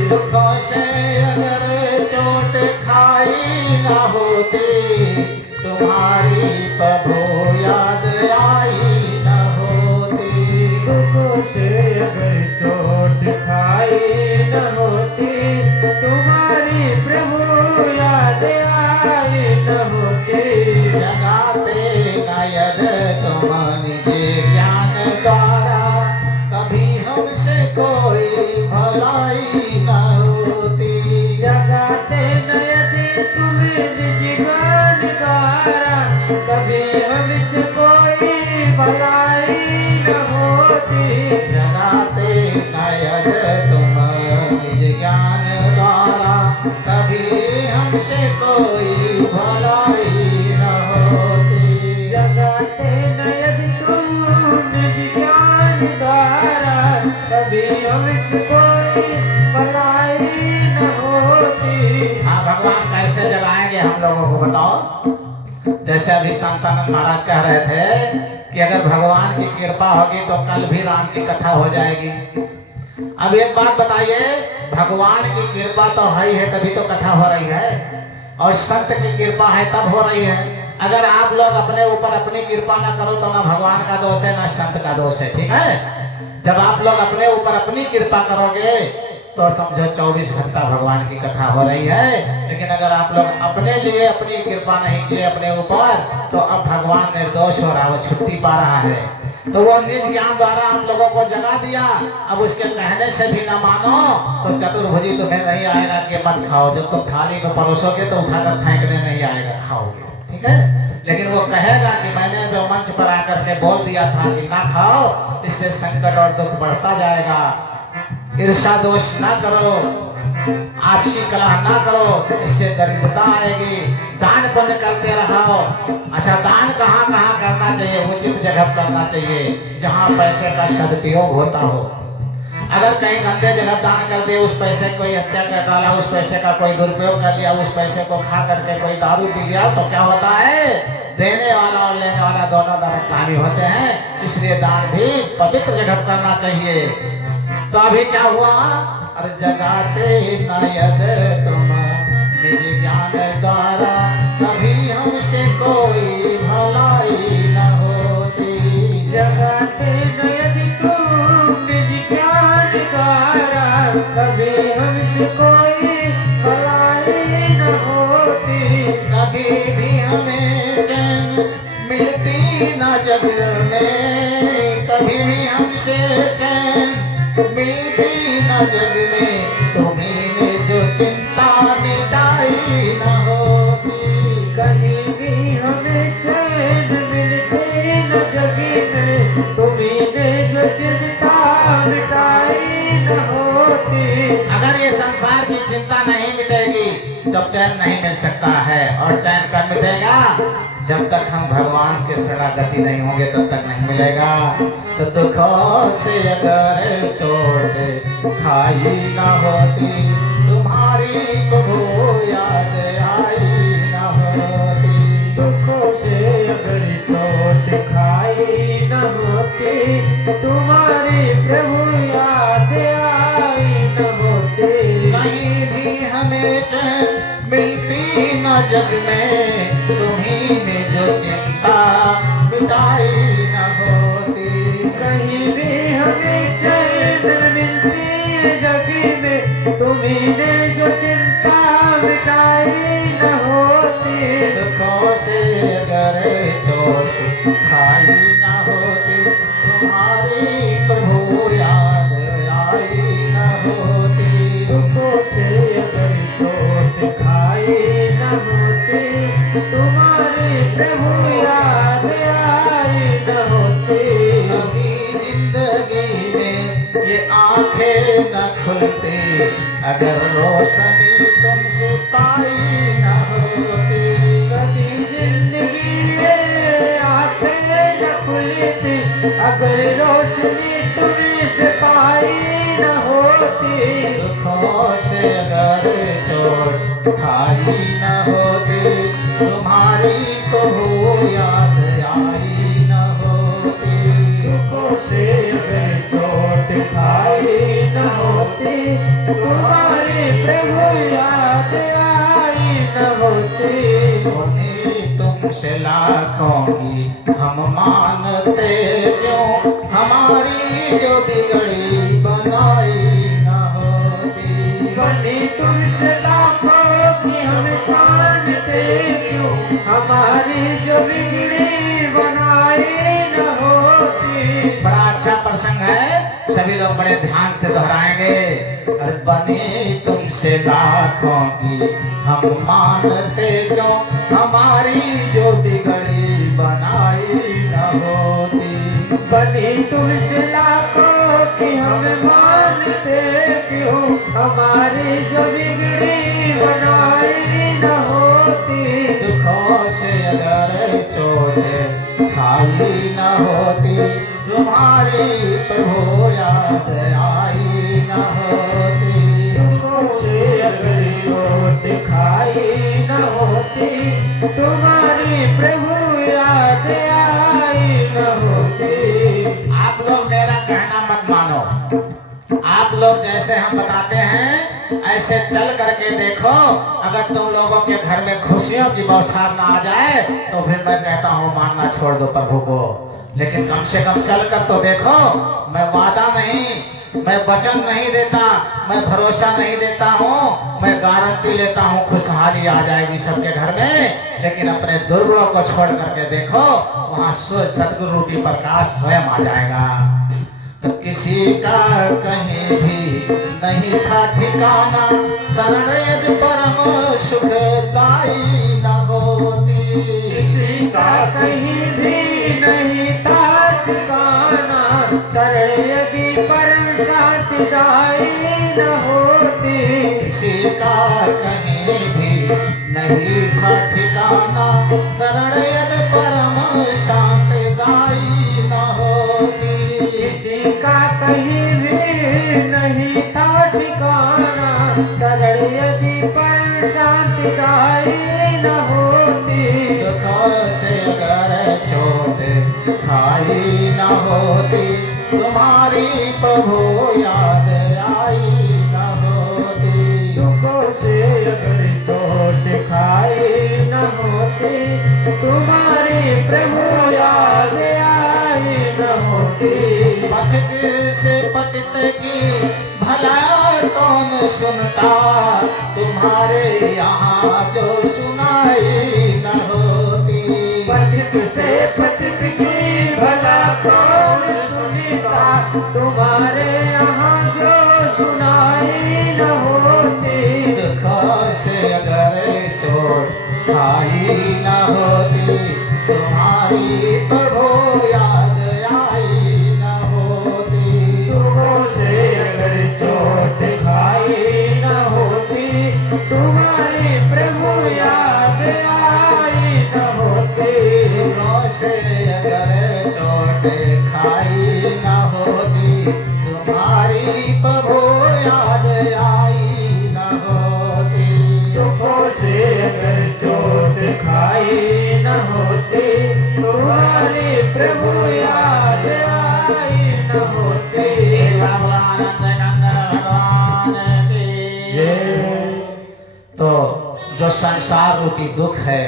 दुखों से अगर चोट खाई न होती, तुम्हारी प्रभु याद आई न होती, दुखों से अगर चोट खाई न होती, तुम्हारी प्रभु याद आई न होती, जगाते नयन तुम निज ज्ञान द्वारा, कभी हमसे कोई भलाई न होती, जगाते न यदि तुम्हें निज ज्ञान द्वारा, कभी हमसे कोई भलाई न होती, जगाते नयन तुम निज ज्ञान द्वारा, कभी हमसे कोई भलाई न होती, जगाते न यदि तुम निज ज्ञान द्वारा, कभी हमसे कोई भलाई न होती। हाँ, भगवान कैसे जगाएंगे हम लोगों को बताओ। जैसे अभी शांतानंद महाराज कह रहे थे कि अगर भगवान की कृपा होगी तो कल भी राम की कथा हो जाएगी। अब एक बात बताइए, भगवान की कृपा तो है ही है तभी तो कथा हो रही है, और संत की कृपा है तब हो रही है। अगर आप लोग अपने ऊपर अपनी कृपा ना करो तो ना भगवान का दोष है ना संत का दोष है, ठीक है। जब आप लोग अपने ऊपर अपनी कृपा करोगे तो समझो 24 घंटा भगवान की कथा हो रही है। लेकिन अगर आप लोग अपने लिए अपनी कृपा नहीं किए अपने ऊपर, तो अब भगवान निर्दोष हो रहा है, वो छुट्टी पा रहा है। तो वो निज ज्ञान द्वारा आप लोगों को जगा दिया। अब उसके कहने से भी ना मानो तो चतुर्भुजी तुम्हें नहीं आएगा कि मत खाओ। जब तुम थाली में परोसोगे तो उठाकर फेंकने नहीं आएगा, खाओगे, ठीक है। लेकिन वो कहेगा कि मैंने जो मंच पर आकर के बोल दिया था कि ना खाओ, इससे संकट और दुख बढ़ता जाएगा। ईर्षा दोष ना करो, आपसी कलह ना करो, इससे दरिद्रता आएगी। दान पुण्य करते रहो। अच्छा, दान कहाँ कहाँ करना चाहिए? उचित जगह करना चाहिए जहाँ पैसे का सदुपयोग होता हो। अगर कहीं गंदे जगह दान कर दिए, उस पैसे को कोई हत्या कर डाला, उस पैसे का कोई दुरुपयोग कर लिया, उस पैसे को खा करके कोई दारू पी लिया, तो क्या होता है? देने वाला और लेने वाला दोनों नरकगामी होते हैं। इसलिए दान भी पवित्र जगह करना चाहिए। तो अभी क्या हुआ? अरे जगाते नयद तुम निज ज्ञान द्वारा, कभी हमसे कोई भलाई न होती। जगाते न यदि तुम निज ज्ञान द्वारा, कभी हमसे कोई भलाई न होती। कभी भी हमें चैन मिलती न जग में, कभी भी हमसे चैन मिलती न जग में, तुम्हीं ने जो चिंता मिटाई न होती। कहीं भी हमें चैन मिलती न जग में, तुम्हीं ने जो चिंता मिटाई न होती। अगर ये संसार की चिंता नहीं मिटेगी जब चैन नहीं मिल सकता है, और चैन कब मिटेगा? जब तक हम भगवान के शरणागति नहीं होंगे तब तक नहीं मिलेगा। तो दुखों से अगर चोट खाई न होती, तुम्हारी प्रभु याद आई न होती। दुखों से अगर चोट खाई न होती, तुम्हारी प्रभु याद आई न होती। कहीं भी हमें चैन मिलती न जग में, तुम्ही ने जो चिंता मिटाई न होती। कहीं भी हमें चैन मिलती जग में, तुम्ही ने जो चिंता मिटाई न होती। दुखों से अगर चोट खाई न होती, तुम्हारी प्रभु याद आई न होती। दुखों से अगर चोट खाई न होती, तुम्हारी प्रभु याद आई न होती। कभी जिंदगी में ये आंखें न खुलती, अगर रोशनी तुमसे पाई न होती। कभी जिंदगी में आंखें न खुलती, अगर रोशनी तुमसे पाई न होती। दुखों से अगर चोट खाई न होती, तुम्हारी प्रभु याद आई न होती। दुखों से अगर चोट खाई न होती, तुम्हारी प्रभु याद आई न होती। उन्हीं तुमसे लाखों की हम मानते क्यों, हमारी जो बिगड़ी बनाई न होती। बनी तुमसे लाखों की हम मानते क्यों, हमारी जो बिगड़ी बनाई न होती। बड़ा अच्छा प्रसंग है, सभी लोग बड़े ध्यान से दोहराएंगे। और बनी तुमसे लाखों की हम मानते क्यों, हमारी जो बिगड़ी बनाई न होती। बनी तुमसे लाखों की हम मानते क्यों, हमारी जो बिगड़ी बनाई न होती। दुखों से अगर चोट खाई न होती, तुम्हारी प्रभु याद आई न होती। दुखों से अगर चोट खाई न होती, तुम्हारी प्रभु याद आई न होती। आप लोग मेरा कहना मत मानो, आप लोग जैसे हम बताते हैं ऐसे चल करके देखो। अगर तुम लोगों के घर में खुशियों की बौछार ना आ जाए तो फिर मैं कहता हूँ मानना छोड़ दो प्रभु को। लेकिन कम से कम चल कर तो देखो। मैं वादा नहीं, मैं वचन नहीं देता, मैं भरोसा नहीं देता हूँ, मैं गारंटी लेता हूँ खुशहाली आ जाएगी सबके घर में। लेकिन अपने दुर्गुणों को छोड़ करके देखो, वहाँ सदगुरु की प्रकाश स्वयं आ जाएगा। तो किसी का कहीं भी नहीं था ठिकाना, शरण यदि परम सुखदाई न होती। किसी का कहीं भी नहीं था ठिकाना, शरण यदि परम शांतिदाई न होती। किसी का कहीं भी नहीं था ठिकाना, शरण यदि परम शांतिदाई न होती। किसी का कहीं भी नहीं था ठिकाना, शरण यदि परम शांतिदाई न होती। दुखों से अगर चोट खाई न होती, तुम्हारी प्रभु याद आई न होती। दुखों से अगर चोट खाई न होती, तुम्हारी प्रभु याद आई न होती। पथिक से पतित की भला कौन सुनता, तुम्हारे यहाँ जो सुनाई न होती। पथिक से पतित की भला कौन सुनता, तुम्हारे यहाँ जो सुनाई न होती। दुखों से अगर चोट खाई न होती, तुम्हारी प्रभु याद आई न होती। तुम्हारी प्रभु याद आई न होती। दुखों से अगर चोट खाई न होती, तुम्हारी प्रभु याद आई न होती। दुखों से अगर चोट खाई न होती, तुम्हारी प्रभु याद आई न होती। भगवानंद नंदन भगवान की जय। तो जो संसार रूपी दुख है,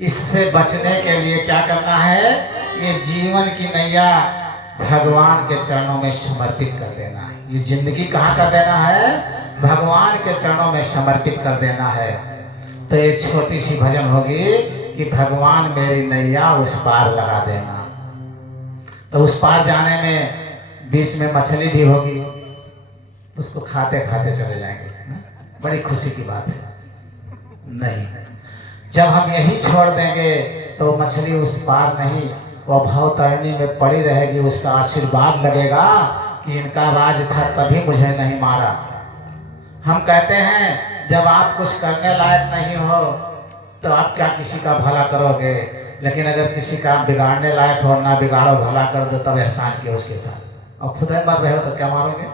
इससे बचने के लिए क्या करना है? ये जीवन की नैया भगवान के चरणों में समर्पित कर देना है। ये जिंदगी कहाँ कर देना है? भगवान के चरणों में समर्पित कर देना है। तो एक छोटी सी भजन होगी कि भगवान मेरी नैया उस पार लगा देना। तो उस पार जाने में बीच में मछली भी होगी, उसको खाते खाते चले जाएंगे। बड़ी खुशी की बात है। नहीं, जब हम यही छोड़ देंगे तो मछली उस पार नहीं, वो भवतरणी में पड़ी रहेगी। उसका आशीर्वाद लगेगा कि इनका राज था तभी मुझे नहीं मारा। हम कहते हैं जब आप कुछ करने लायक नहीं हो तो आप क्या किसी का भला करोगे, लेकिन अगर किसी का बिगाड़ने लायक हो, ना बिगाड़ो भला कर दो, तब एहसान किया उसके साथ। और खुद मर रहे हो तो क्या मारोगे?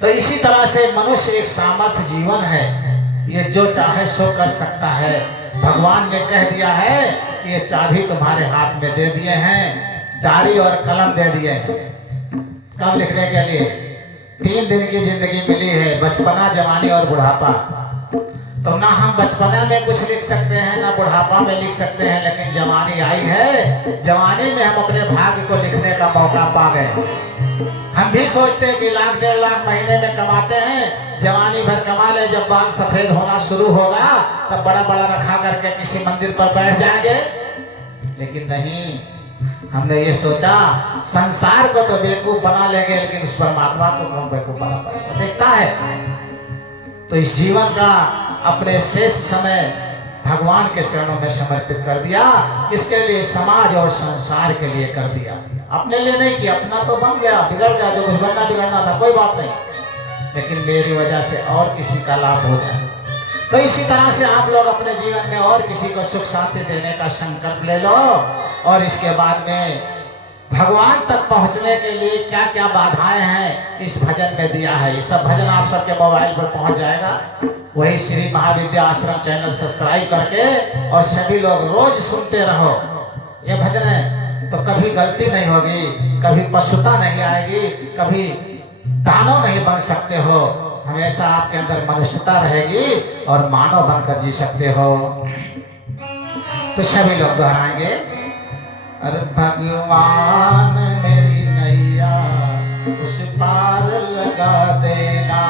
तो इसी तरह से मनुष्य एक सामर्थ्य जीवन है, ये जो चाहे सो कर सकता है। भगवान ने कह दिया है कि ये चाबी तुम्हारे हाथ में दे दिए हैं, डायरी और कलम दे दिए हैं। कब लिखने के लिए? 3 दिन की जिंदगी मिली है, बचपना, जवानी और बुढ़ापा। तो ना हम बचपना में कुछ लिख सकते हैं, ना बुढ़ापा में लिख सकते हैं, लेकिन जवानी आई है। जवानी में हम अपने भाग्य को लिखने का मौका पा गए। हम भी सोचते हैं कि 1 लाख 1.5 लाख महीने में कमाते हैं, जवानी भर कमा ले, जब बाल सफेद होना शुरू होगा तब बड़ा बड़ा रखा करके किसी मंदिर पर बैठ जाएंगे। लेकिन नहीं, हमने ये सोचा संसार को तो बेवकूफ बना लेंगे, लेकिन उस परमात्मा को कौन बेवकूफ बना पाएगा? देखता है। तो इस जीवन का अपने शेष समय भगवान के चरणों में समर्पित कर दिया। किसके लिए? समाज और संसार के लिए कर दिया। अपने लिए नहीं किया, अपना तो बन गया, बिगड़ गया, जो कुछ बनना बिगड़ना था, कोई बात नहीं, लेकिन मेरी वजह से और किसी का लाभ हो जाए। तो इसी तरह से आप लोग अपने जीवन में और किसी को सुख शांति देने का संकल्प ले लो। और इसके बाद में भगवान तक पहुंचने के लिए क्या क्या बाधाएं हैं इस भजन में दिया है। ये सब भजन आप सबके मोबाइल पर पहुंच जाएगा। वही श्री महाविद्या आश्रम चैनल सब्सक्राइब करके और सभी लोग रोज सुनते रहो। ये भजन है तो कभी गलती नहीं होगी, कभी पशुता नहीं आएगी, कभी दानव नहीं बन सकते हो। हमेशा आपके अंदर मनुष्यता रहेगी और मानव बनकर जी सकते हो। तो सभी लोग दोहराएंगे, अरे भगवान मेरी नैया उस पार लगा देना,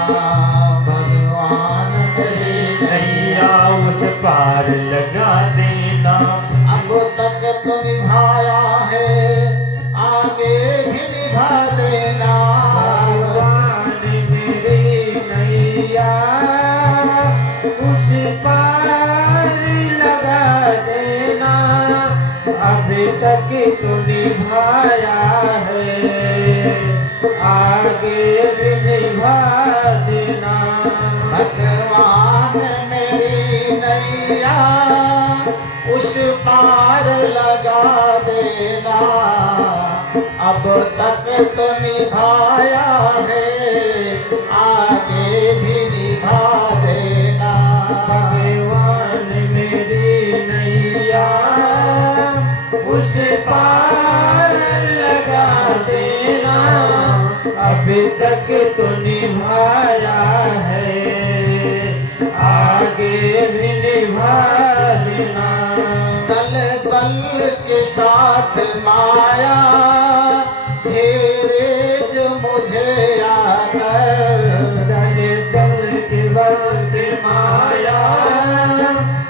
भगवान मेरी नैया उस पार लगा देना। अब तक तो निभाया है, आगे भी निभा देना। भगवान मेरी नैया उस पार लगा देना। अभी तक तो निभाया है, आगे भी निभा देना। भगवान मेरी नैया उस पार लगा देना। अब तक तो निभाया है, आगे भी निभा देना। भगवान मेरी नैया उस पार लगा देना। अभी तक तो निभाया है, आगे भी निभा देना। दल बल के साथ माया घेरे जो मुझे आकर। दल दल के बल के माया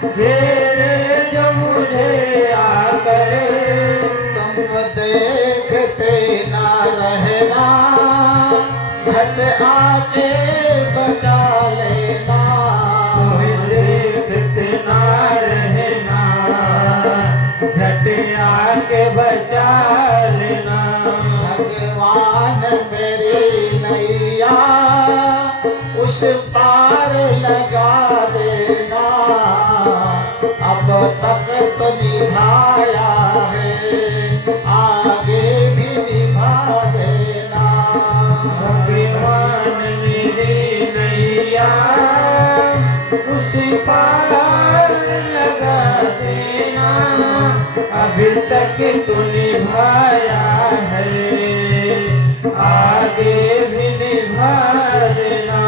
घेरे जो मुझे आकर। तुम देखते ना रहना, झट आके बचा लेना। तुम देखते ना रहना, झट आके बचा लेना। भगवान मेरी नैया उस पार लगा देना। भगवान मेरी नैया उस पार लगा देना, अभी तक तो निभाया है, आगे भी निभा देना।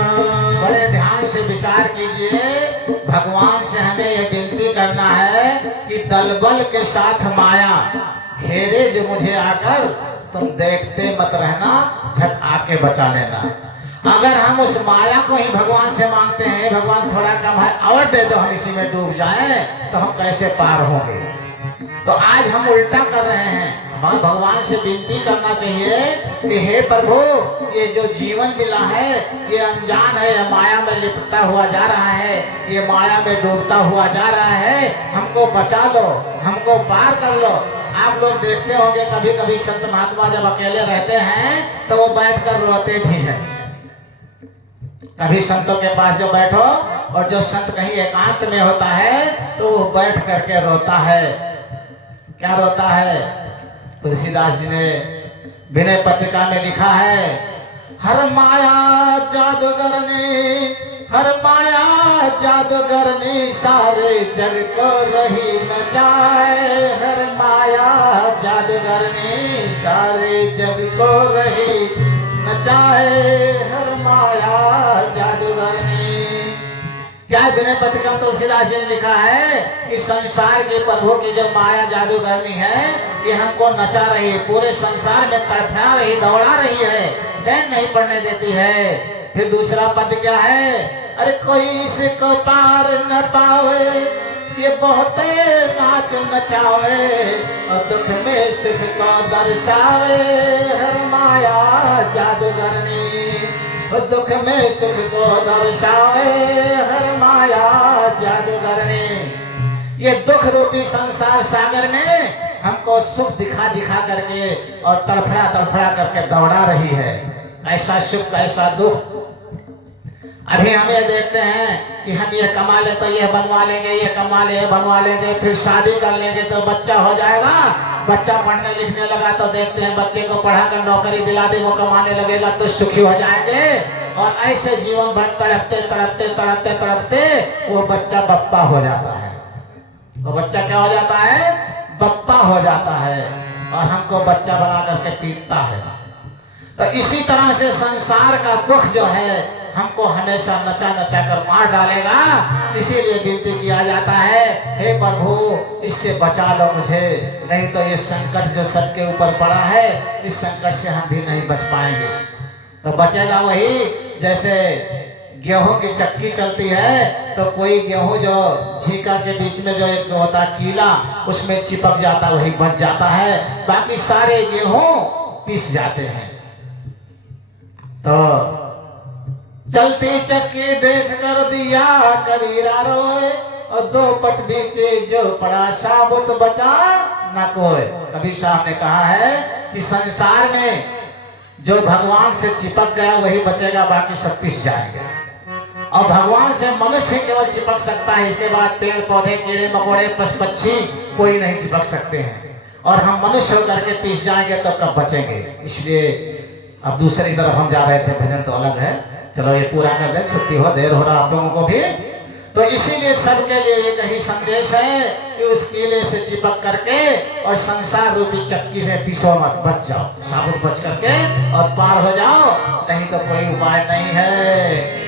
बड़े ध्यान से विचार कीजिए। भगवान से हमें यह विनती करना है कि दलबल के साथ माया घेरे जो मुझे आकर, तुम देखते मत रहना, झट आके बचा लेना। अगर हम उस माया को ही भगवान से मांगते हैं, भगवान थोड़ा कम है और दे दो, हम इसी में डूब जाएं, तो हम कैसे पार होंगे। तो आज हम उल्टा कर रहे हैं। हमें भगवान से विनती करना चाहिए कि हे प्रभु, ये जो जीवन मिला है ये अनजान है, माया में लिपटा हुआ जा रहा है, ये माया में डूबता हुआ जा रहा है, हमको बचा लो, हमको पार कर लो। आप लोग देखते होंगे कभी कभी संत महात्मा जब अकेले रहते हैं तो वो बैठकर रोते भी हैं। कभी संतों के पास जो बैठो, और जब संत कहीं एकांत में होता है तो वो बैठ करके रोता है। क्या रोता है? तुलसीदास जी ने विनय पत्रिका में लिखा है, हर माया जादूगरनी, हर माया जादूगरनी, सारे जग को रही न जाए। हर माया जादूगरनी, सारे जग को रही न जाए। हर माया जादूगरनी। क्या विनय पत्रिका में तुलसीदास जी ने लिखा है कि संसार के प्रभु की जो माया जादूगरनी है, ये हमको नचा रही है, पूरे संसार में तड़फड़ा रही, दौड़ा रही है, चैन नहीं पड़ने देती है। फिर दूसरा पद क्या है? अरे कोई इसको पार न पावे, ये बहुत नाच नचावे, और दुख में सुख को दर्शावे। हर माया जादूगरनी, दुख में सुख को दर्शावे। हर माया जादूगरनी। ये दुख रूपी संसार सागर में हमको सुख दिखा दिखा करके और तड़फड़ा तड़फड़ा करके दौड़ा रही है। ऐसा सुख कैसा दुख। अभी हम ये देखते हैं कि हम ये कमा ले तो ये बनवा लेंगे, ये कमा ले बनवा लेंगे, फिर शादी कर लेंगे तो बच्चा हो जाएगा। बच्चा पढ़ने लिखने लगा तो देखते हैं बच्चे को पढ़ाकर नौकरी दिला दे, वो कमाने लगेगा तो सुखी हो जाएंगे। और ऐसे जीवन भर तड़पते तड़पते तड़पते तड़पते वो बच्चा बप्पा हो जाता है। वो बच्चा क्या हो जाता है? बप्पा हो जाता है, और हमको बच्चा बना करके पीटता है। तो इसी तरह से संसार का दुख जो है हमको हमेशा नचा नचा कर मार डालेगा। इसीलिए विनती किया जाता है, हे प्रभु इससे बचा लो मुझे, नहीं तो ये संकट जो सबके ऊपर पड़ा है, इस संकट से हम भी नहीं बच पाएंगे। तो बचेगा वही, जैसे गेहूं की चक्की चलती है तो कोई गेहूं जो झीका के बीच में जो एक होता कीला, उसमें चिपक जाता, वही बच जाता है, बाकी सारे गेहूं पिस जाते हैं। तो चलती चक्की देख कर दिया कबीरा रोए, और दो पट बीचे जो पड़ा साबुत बचा न कोई। कबीर साहब ने कहा है कि संसार में जो भगवान से चिपक गया वही बचेगा, बाकी सब पिस जाएंगे। और भगवान से मनुष्य केवल चिपक सकता है, इसके बाद पेड़ पौधे कीड़े मकोड़े पशु पक्षी कोई नहीं चिपक सकते हैं। और हम मनुष्य होकर के पिस जाएंगे तो कब बचेंगे। इसलिए अब दूसरी तरफ हम जा रहे थे, भजन तो अलग है, चलो ये पूरा कर दे, छुट्टी हो, देर हो रहा आप लोगों को भी। तो इसीलिए सबके लिए एक ही संदेश है कि उस कीले से चिपक करके और संसार रूपी चक्की से पिसो मत, बच जाओ, साबुत बच करके और पार हो जाओ, नहीं तो कोई उपाय नहीं है।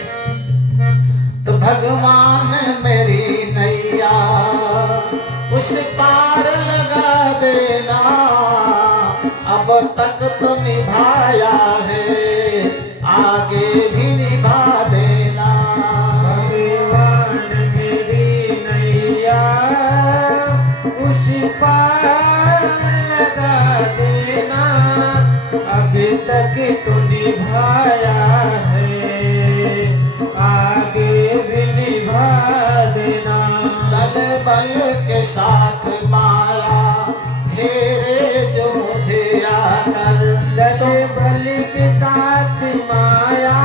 तो भगवान मेरी नैया उस पार लगा देना, अब तक तो निभाया है, आगे भी निभा देना। भगवान मेरी नैया उस पार लगा देना, अभी तक तो निभाया है, आगे भी निभा देना। दल बल के साथ माया घेरे जो मुझे आकर, दल बल के साथ माया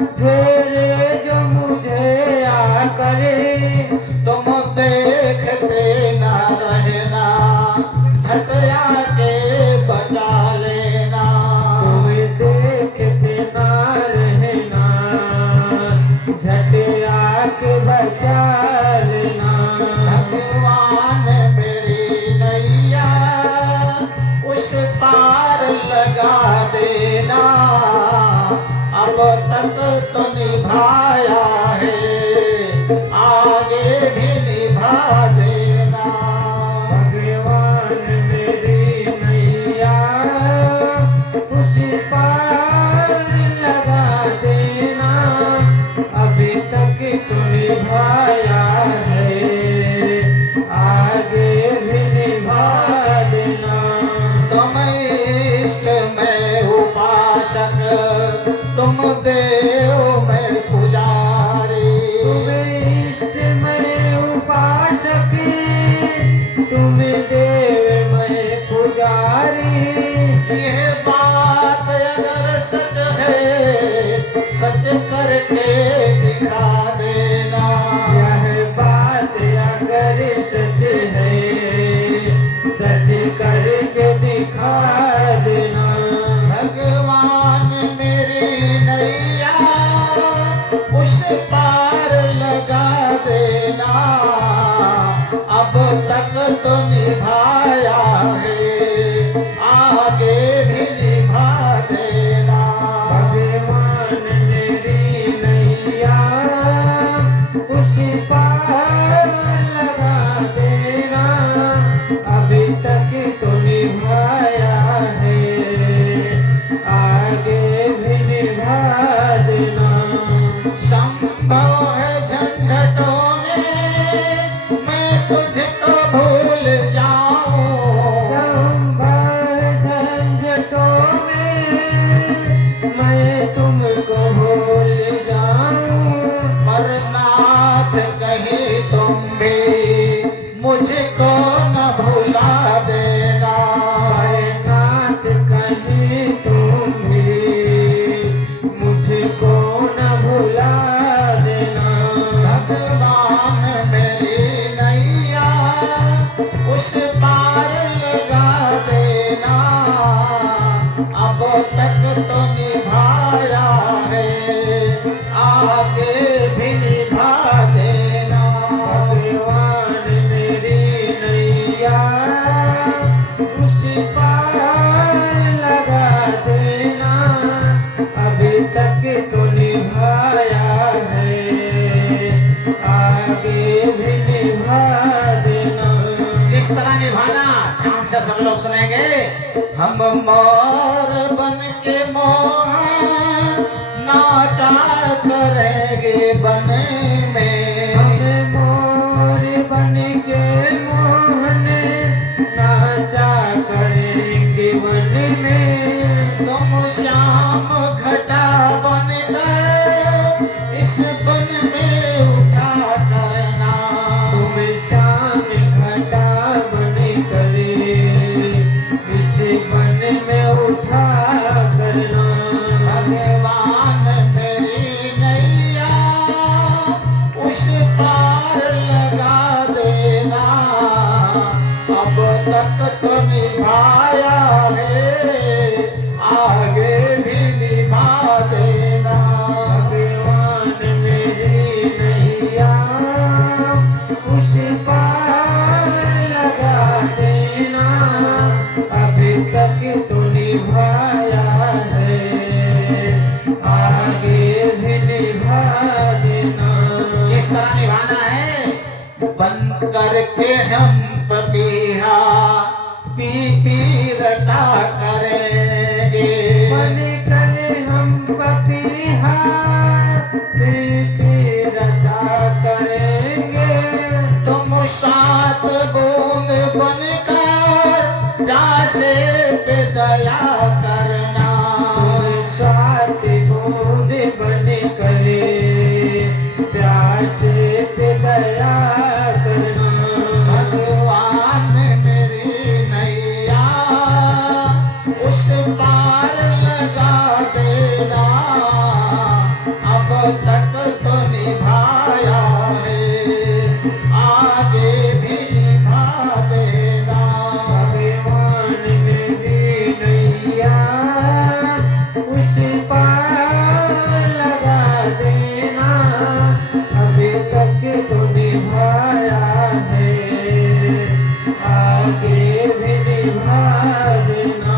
घेरे जो मुझे आकर, तुम देखते न रहना, झट आके बचा लेना। तुम देना, अब तक तो निभाया है, आगे भी निभा देना। भगवान मेरी नैया उस पार लगा देना, अभी तक तो निभाया है, आगे भी निभा देना। तुम इष्ट में उपासक, तुम देव में पुजारी। तुम इष्ट में उपासक, तुम देव में पुजारी। यह बात अगर सच है, सच करके दिखा देना। यह बात अगर सच है, सच करके दिखा देना। भगवान मेरी नैया उस पार लगा देना, अब तक तो निभाया है, आगे भी निभा देना। भगवान मेरी नैया उस पार लगा देना, अभी तक तो निभाया है, आगे भी निभा देना। संभव है झंझटों में मैं तुझको भूल जाऊं, संभव झंझटों में मैं तुमको भूल जाऊं, पर नाथ कहीं तुम भी मुझको न भुला देना। नाथ कहीं तुम भी मुझको न भुला देना। भगवान मेरी नैया उस पार लगा देना, अब तक तो निभाया है, आगे भी निभा देना। भगवान मेरी नैया उस पार लगा देना, अभी तक तो निभाया है, आगे भी निभा देना। इस तरह निभाना, ध्यान से सब लोग सुनेंगे। हम मोर बन के मोहन नाचा करेंगे बन में। हम मोर बन के मोहन नाचा करेंगे वन में। तुम श्याम घटा बन कर इस बन में उठा करना। तुम शाम घटा बन करे इस वन में उठा करना। भगवान मेरी नैया उस पार लगा देना, अब तक तो निभाया है, आगे भी निभा देना। भगवान मेरी नैया उस पार लगा देना, अभी तक तो निभाया है, आगे भी निभा देना। किस तरह निभाना है? बन करके हम पपीहा पी पी रटा करेंगे। बन कर हम पपीहा पी रचा करेंगे। तुम सात बूंद बनकर प्यासे पे दया करना। सात बूंद बन करे प्यासे पे दया करना। भगवान मेरी नैया उस पार लगा देना, अब तक तो निभाया है, आगे भी निभा देना। भगवान मेरी नैया उस पार लगा देना, अभी तक तो निभाया है, आगे भी निभा देना।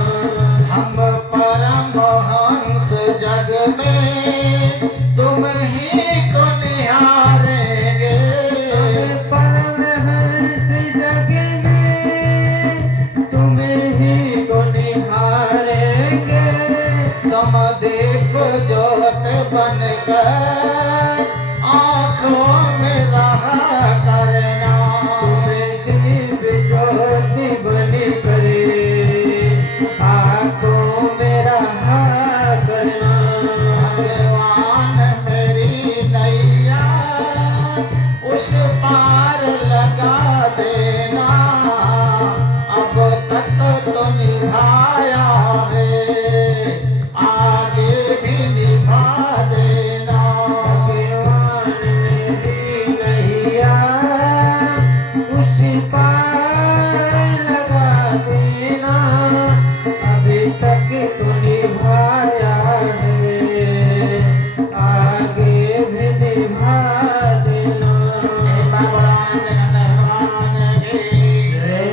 हम परम परमहंस जग में तुम ही को निहारेंगे। परमहंस जग में तुम ही को निहारेंगे। तुम दीप ज्योत बनकर आँखों में रहा करना। तुम्हें दीप ज्योति बनी करे आँखों में रहा करना। भगवान मेरी नैया उस पार लगा देना। अब तक तो निभाया है, आगे भी निभा देना। भगवान मेरी नैया उस पार लगा देना। अभी तक तो निभाया है, आगे भी निभा देना। एक बार बोलो आनंद कंद भगवान की। जय।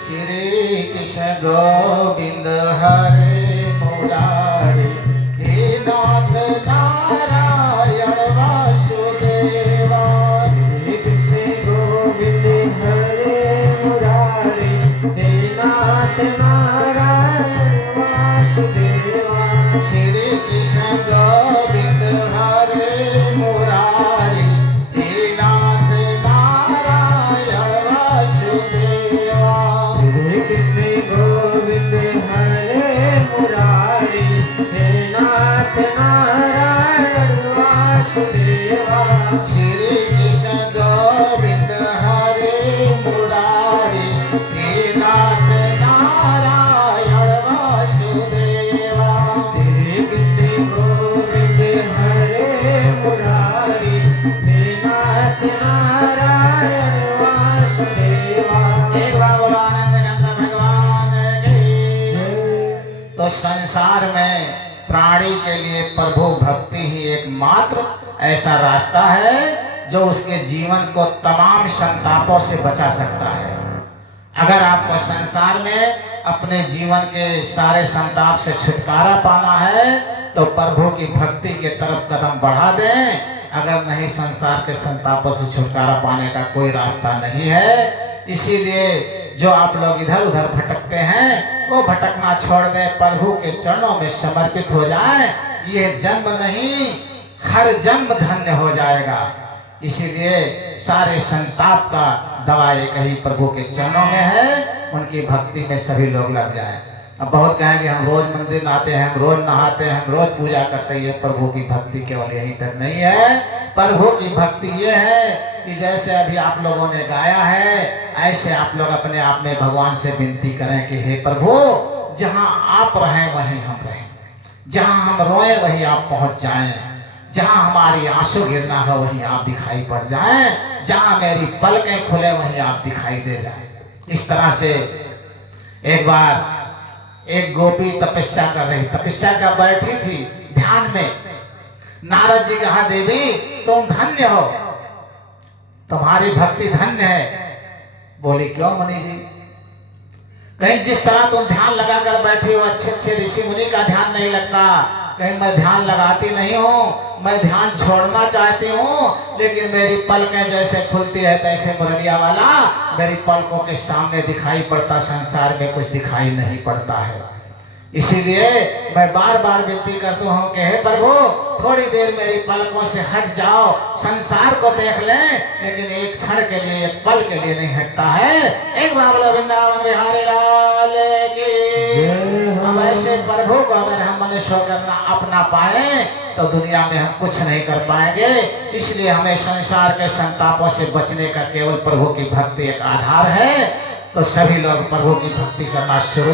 श्री कृष्ण गोविंद हरे मुरारी हे नाथ नारायण वासुदेवा। श्री कृष्ण गोविंद हरे मुरारी हे नाथ नारायण वासुदेवा। श्री कृष्ण गोविंद हरे मुरारी हे नाथ नारायण वासुदेवा। श्री कृष्ण गोविंद हरे मुरारी हे नाथ नारायण वासुदेवा। श्री कृष्ण गोविंद हरे मुरारी हे नाथ नारायण वासुदेवा। श्री कृष्ण गोविंद हरे मुरारी हे नाथ नारायण वासुदेवा। एक बार बोलो आनंद कंद भगवान की। तो संसार में प्राणी के लिए प्रभु भक्ति ही एकमात्र ऐसा रास्ता है जो उसके जीवन को तमाम संतापों से बचा सकता है। अगर आपको संसार में अपने जीवन के सारे संताप से छुटकारा पाना है तो प्रभु की भक्ति के तरफ कदम बढ़ा दें। अगर नहीं, संसार के संतापों से छुटकारा पाने का कोई रास्ता नहीं है। इसीलिए जो आप लोग इधर उधर भटकते हैं वो भटकना छोड़ दें, प्रभु के चरणों में समर्पित हो जाएं। ये जन्म नहीं, हर जन्म धन्य हो जाएगा। इसीलिए सारे संताप का दवा एक ही प्रभु के चरणों में है। उनकी भक्ति में सभी लोग लग जाएं। अब बहुत कहेंगे हम रोज मंदिर आते हैं, हम रोज नहाते हैं, हम रोज पूजा करते हैं। ये प्रभु की भक्ति केवल यही तक नहीं है। प्रभु की भक्ति ये है कि जैसे अभी आप लोगों ने गाया है, ऐसे आप लोग अपने आप में भगवान से विनती करें कि हे प्रभु, जहाँ आप रहें वहीं हम रहें, जहाँ हम रोएं वहीं आप पहुँच जाएं, जहाँ हमारी आंसू गिरना हो वहीं आप दिखाई पड़ जाएं, जहाँ मेरी पलकें खुले वहीं आप दिखाई दे जाएं। इस तरह से एक बार एक गोपी तपस्या कर रही, तपस्या कर बैठी थी ध्यान में। नारद जी कहा, देवी तुम धन्य हो, तुम्हारी भक्ति धन्य है। बोली क्यों मुनि जी? कहीं जिस तरह तुम ध्यान लगाकर बैठी हो, अच्छे अच्छे ऋषि मुनि का ध्यान नहीं लगता। कहीं मैं ध्यान लगाती नहीं हूँ, मैं ध्यान छोड़ना चाहती हूँ, लेकिन मेरी पलकें जैसे खुलती है तैसे मुरलिया वाला मेरी पलकों के सामने दिखाई पड़ता, संसार में कुछ दिखाई नहीं पड़ता है। इसीलिए मैं बार बार विनती करता हूँ कि हे प्रभु, थोड़ी देर मेरी पलकों से हट जाओ, संसार को देख लें, लेकिन एक क्षण के लिए, एक पल के लिए नहीं हटता है। एक बाबला वृंदावन बिहारी लाल की। अब ऐसे प्रभु को अगर हम मनुष्य करना अपना पाए तो दुनिया में हम कुछ नहीं कर पाएंगे। इसलिए हमें संसार के संतापों से बचने का केवल प्रभु की भक्ति एक आधार है। तो सभी लोग प्रभु की भक्ति करना शुरू